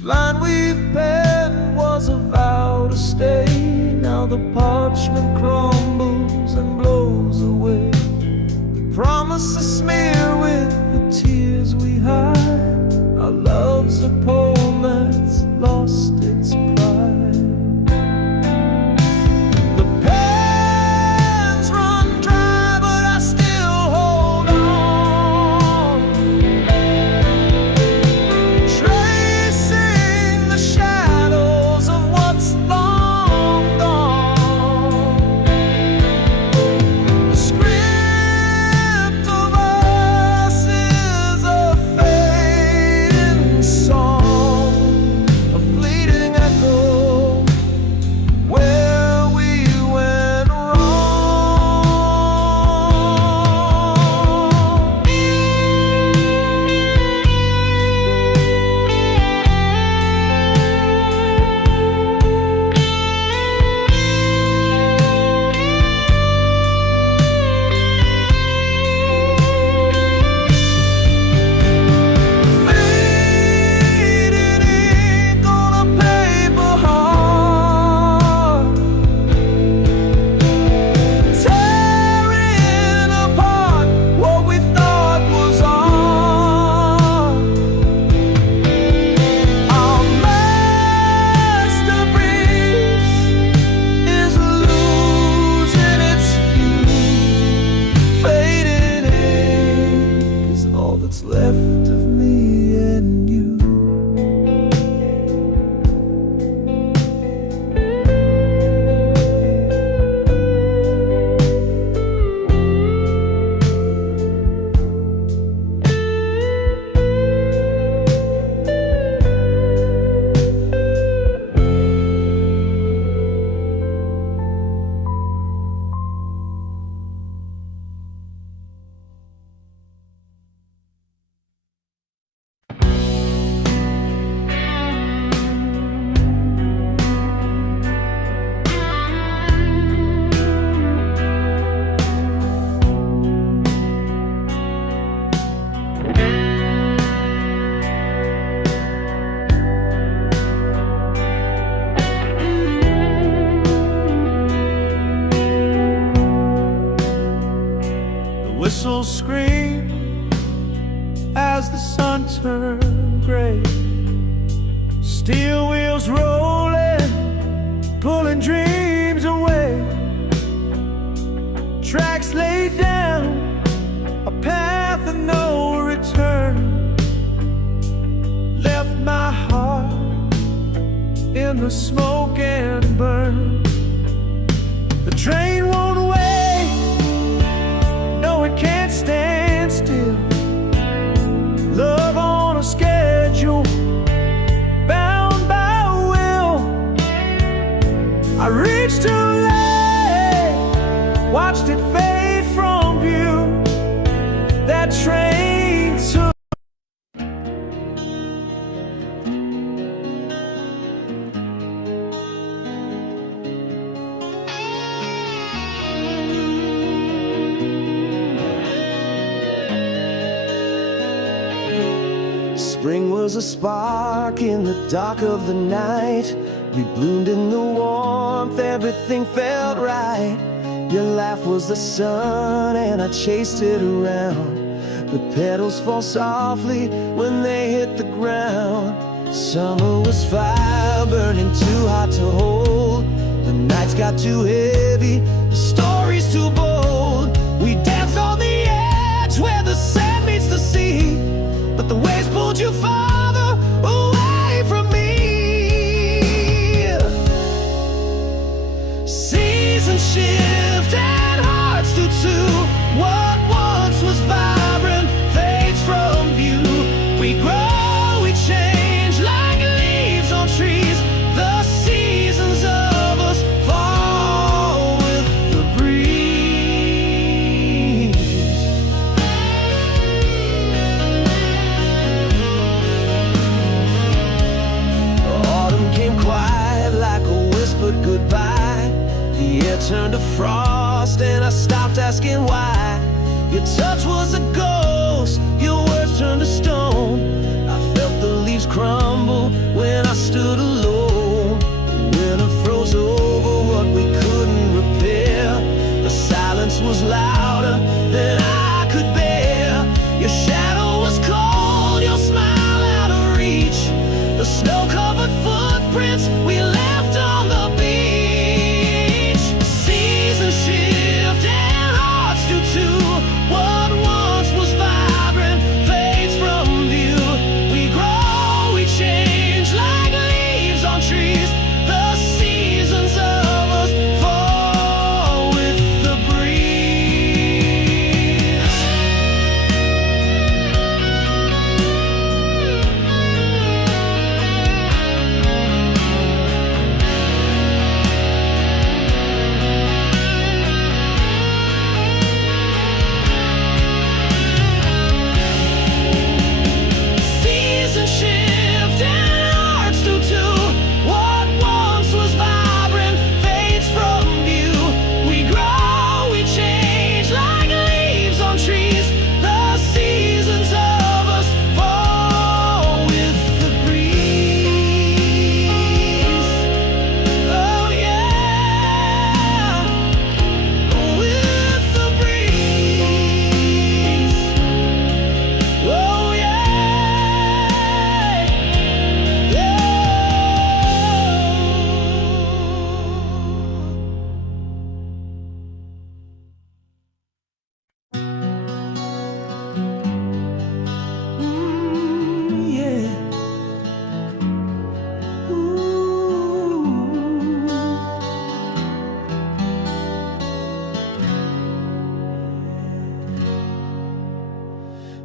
Each line we penned was a vow to stay. Now the parchment crumbles and blows away. The promises smear with the tears we hide. Our love's a poem that's lost its pride. The pens run dry, but I still hold on, tracing the shadows of what's long gone. The script of us is a fading song, a fleeting echo where we went wrong. Fading ink on a paper heart, tearing apart what we thought was art. Our masterpiece is losing its hue. Fading ink is all that's left of me and you. The whistles scream as the sun turned gray. Steel wheels rolling, pulling dreams away. Tracks laid down, a path of no return. Left my heart in the smoke and burn. The train won't wait, no, it can't stand still. Love on a schedule, bound by will. I reached too late, watched it fade from view. That train took. Spring was a spark in the dark of the night. We bloomed in the warmth, everything felt right. Your laugh was the sun and I chased it around. The petals fall softly when they hit the ground. Summer was fire, burning too hot to hold. The nights got too heavy, the story's too bold. We danced on the edge where the sand meets the sea, but the waves pulled you farther away from me. Seasons shift and hearts do too. What once was vibrant fades from view. We grow, we change like leaves on trees. The seasons of us fall with the breeze. Autumn came quiet like a whispered goodbye. The air turned to frost and I stopped asking why. Your touch was a ghost, your words turned to stone. I felt the leaves crumble when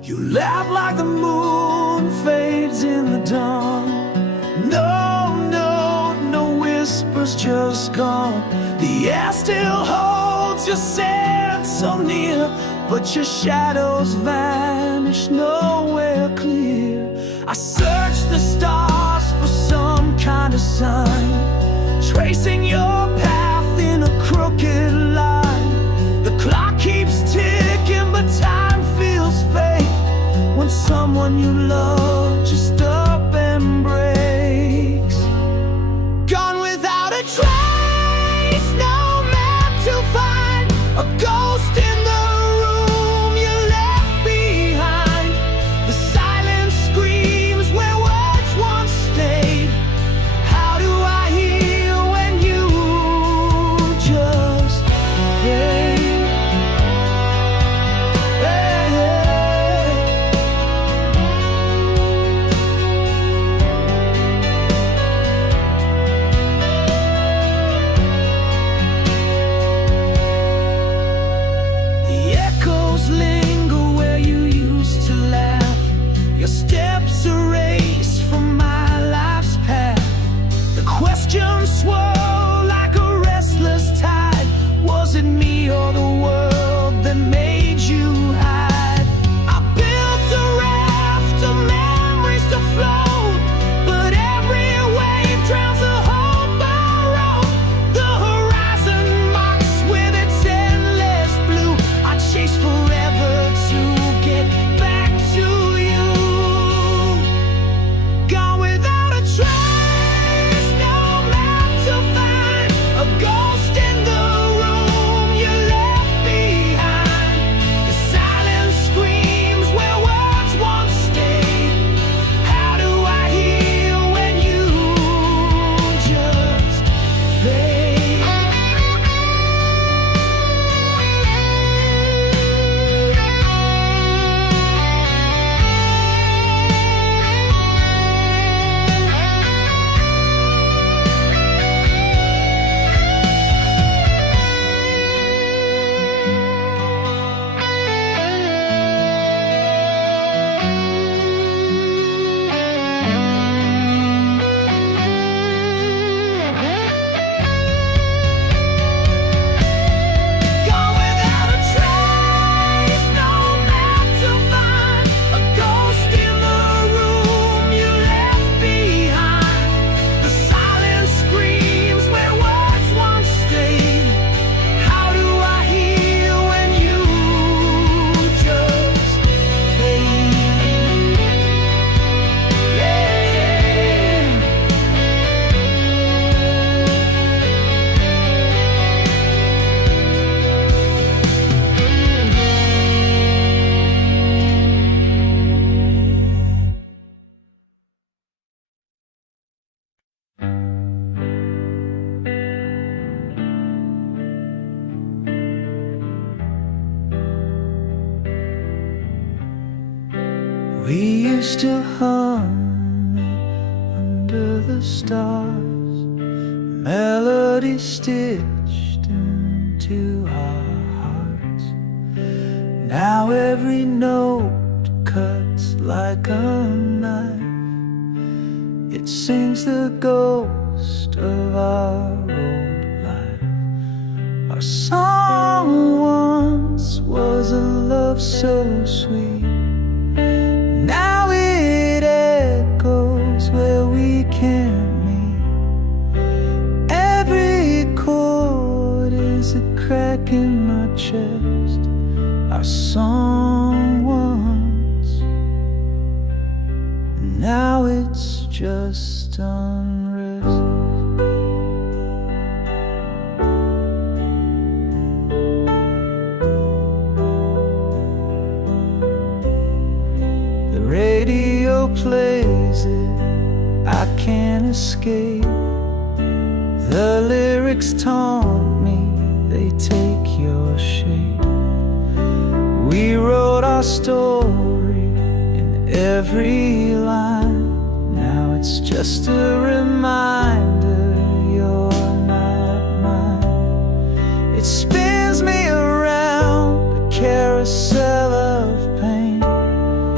You laugh like the moon fades in the dawn. No, no, no whispers, just gone. The air still holds your scent so near, but your shadows vanish nowhere clear. I search the stars for some kind of sign, tracing your path in a crooked line. The clock keeps ticking, but time feels fake when someone you love just up and breaks. Gone without a trace, no map to find, a ghost in the room you left behind. The silence screams where words once stayed. How do I heal when you just fade? The echoes linger where you used to laugh. Your steps erased from my life's path. The questions swirl like a restless tide. Was it me or the world that made you hide? I built a raft of memories to float, but every wave drowns the hope I wrote. The horizon mocks with its endless blue. I chase forever to get back to you. Gone without a trace, no map to find, a ghost in the room you left behind. The silence screams where words once stayed. How do I heal when you just fade? Gone without a trace, no map to find, a ghost in the room you left behind. The silence screams where words once stayed. How do I heal when you just fade? Yeah. We used to hum under the stars, melody stitched into our hearts. Now every note cuts like a knife. It sings the ghost of our old life. Our song once was a love so sweet. Now it echoes where we can't meet. Every chord is a crack in my chest. Our song once, now it's just unrest. The radio plays it, I can't escape. The lyrics taunt me, they take your shape. We wrote our story in every line. Now it's just a reminder you're not mine. It spins me around a carousel of pain.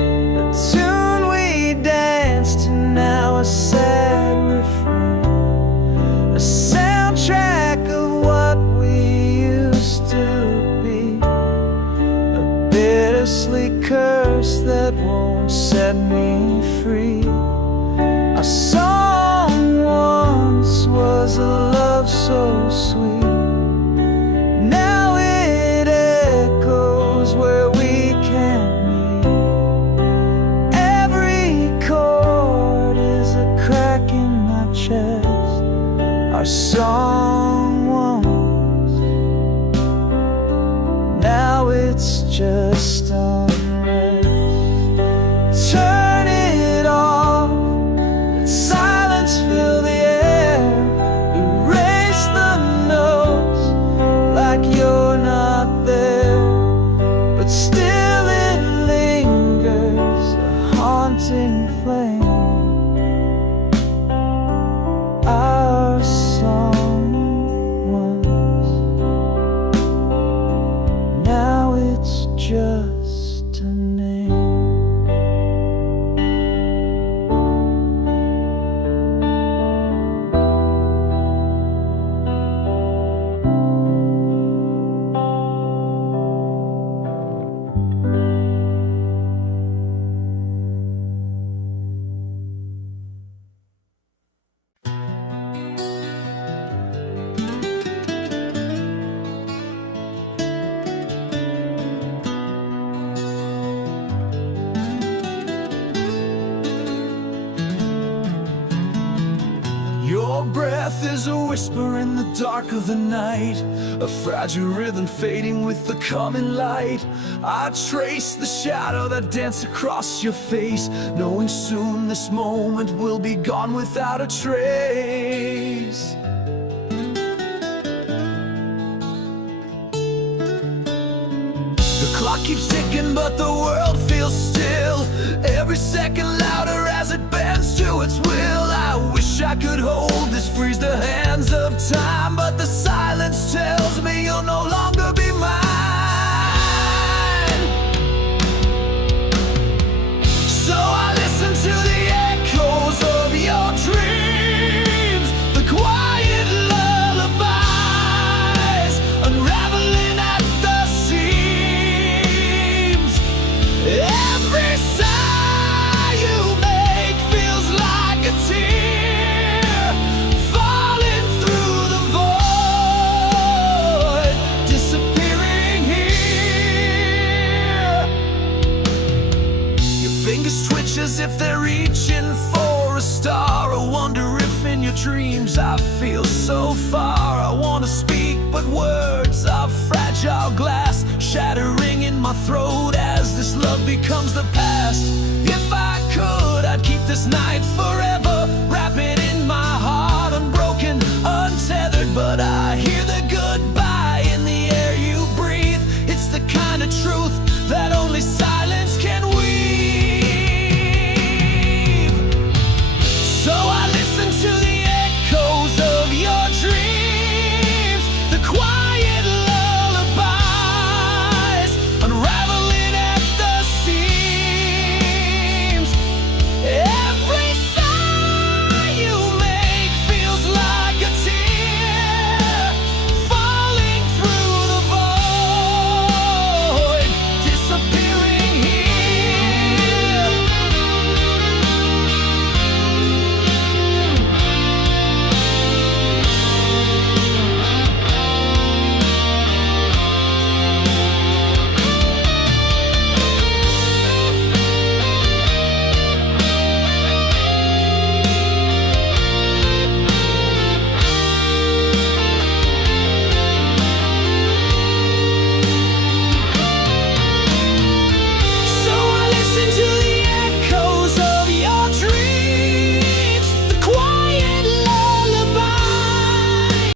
won't set me free. A song once was a love so sweet. Now it echoes where we can't meet. Every chord is a crack in my chest. Our song once, now it's just unrest. Turn it off, let silence fill the air. Erase the notes like you're not there, but still it lingers, a haunting flame. Our song once, now it's just a name. Your breath is a whisper in the dark of the night, a fragile rhythm fading with the coming light. I trace the shadow that danced across your face, knowing soon this moment will be gone without a trace. The clock keeps ticking but the world feels still, every second louder as it bends to its will. I wish I could hold this, freeze the hands of time, but the silence tells me you'll no longer be mine. So I listen to the echoes of your dreams, the quiet lullabies unraveling at the seams. Every sigh you make feels like a tear falling through the void, disappearing here. Your fingers twitch as if they're reaching for a star. I wonder if in your dreams I feel so far. I want to speak, but words are fragile glass, shattering in my throat as this love becomes the past.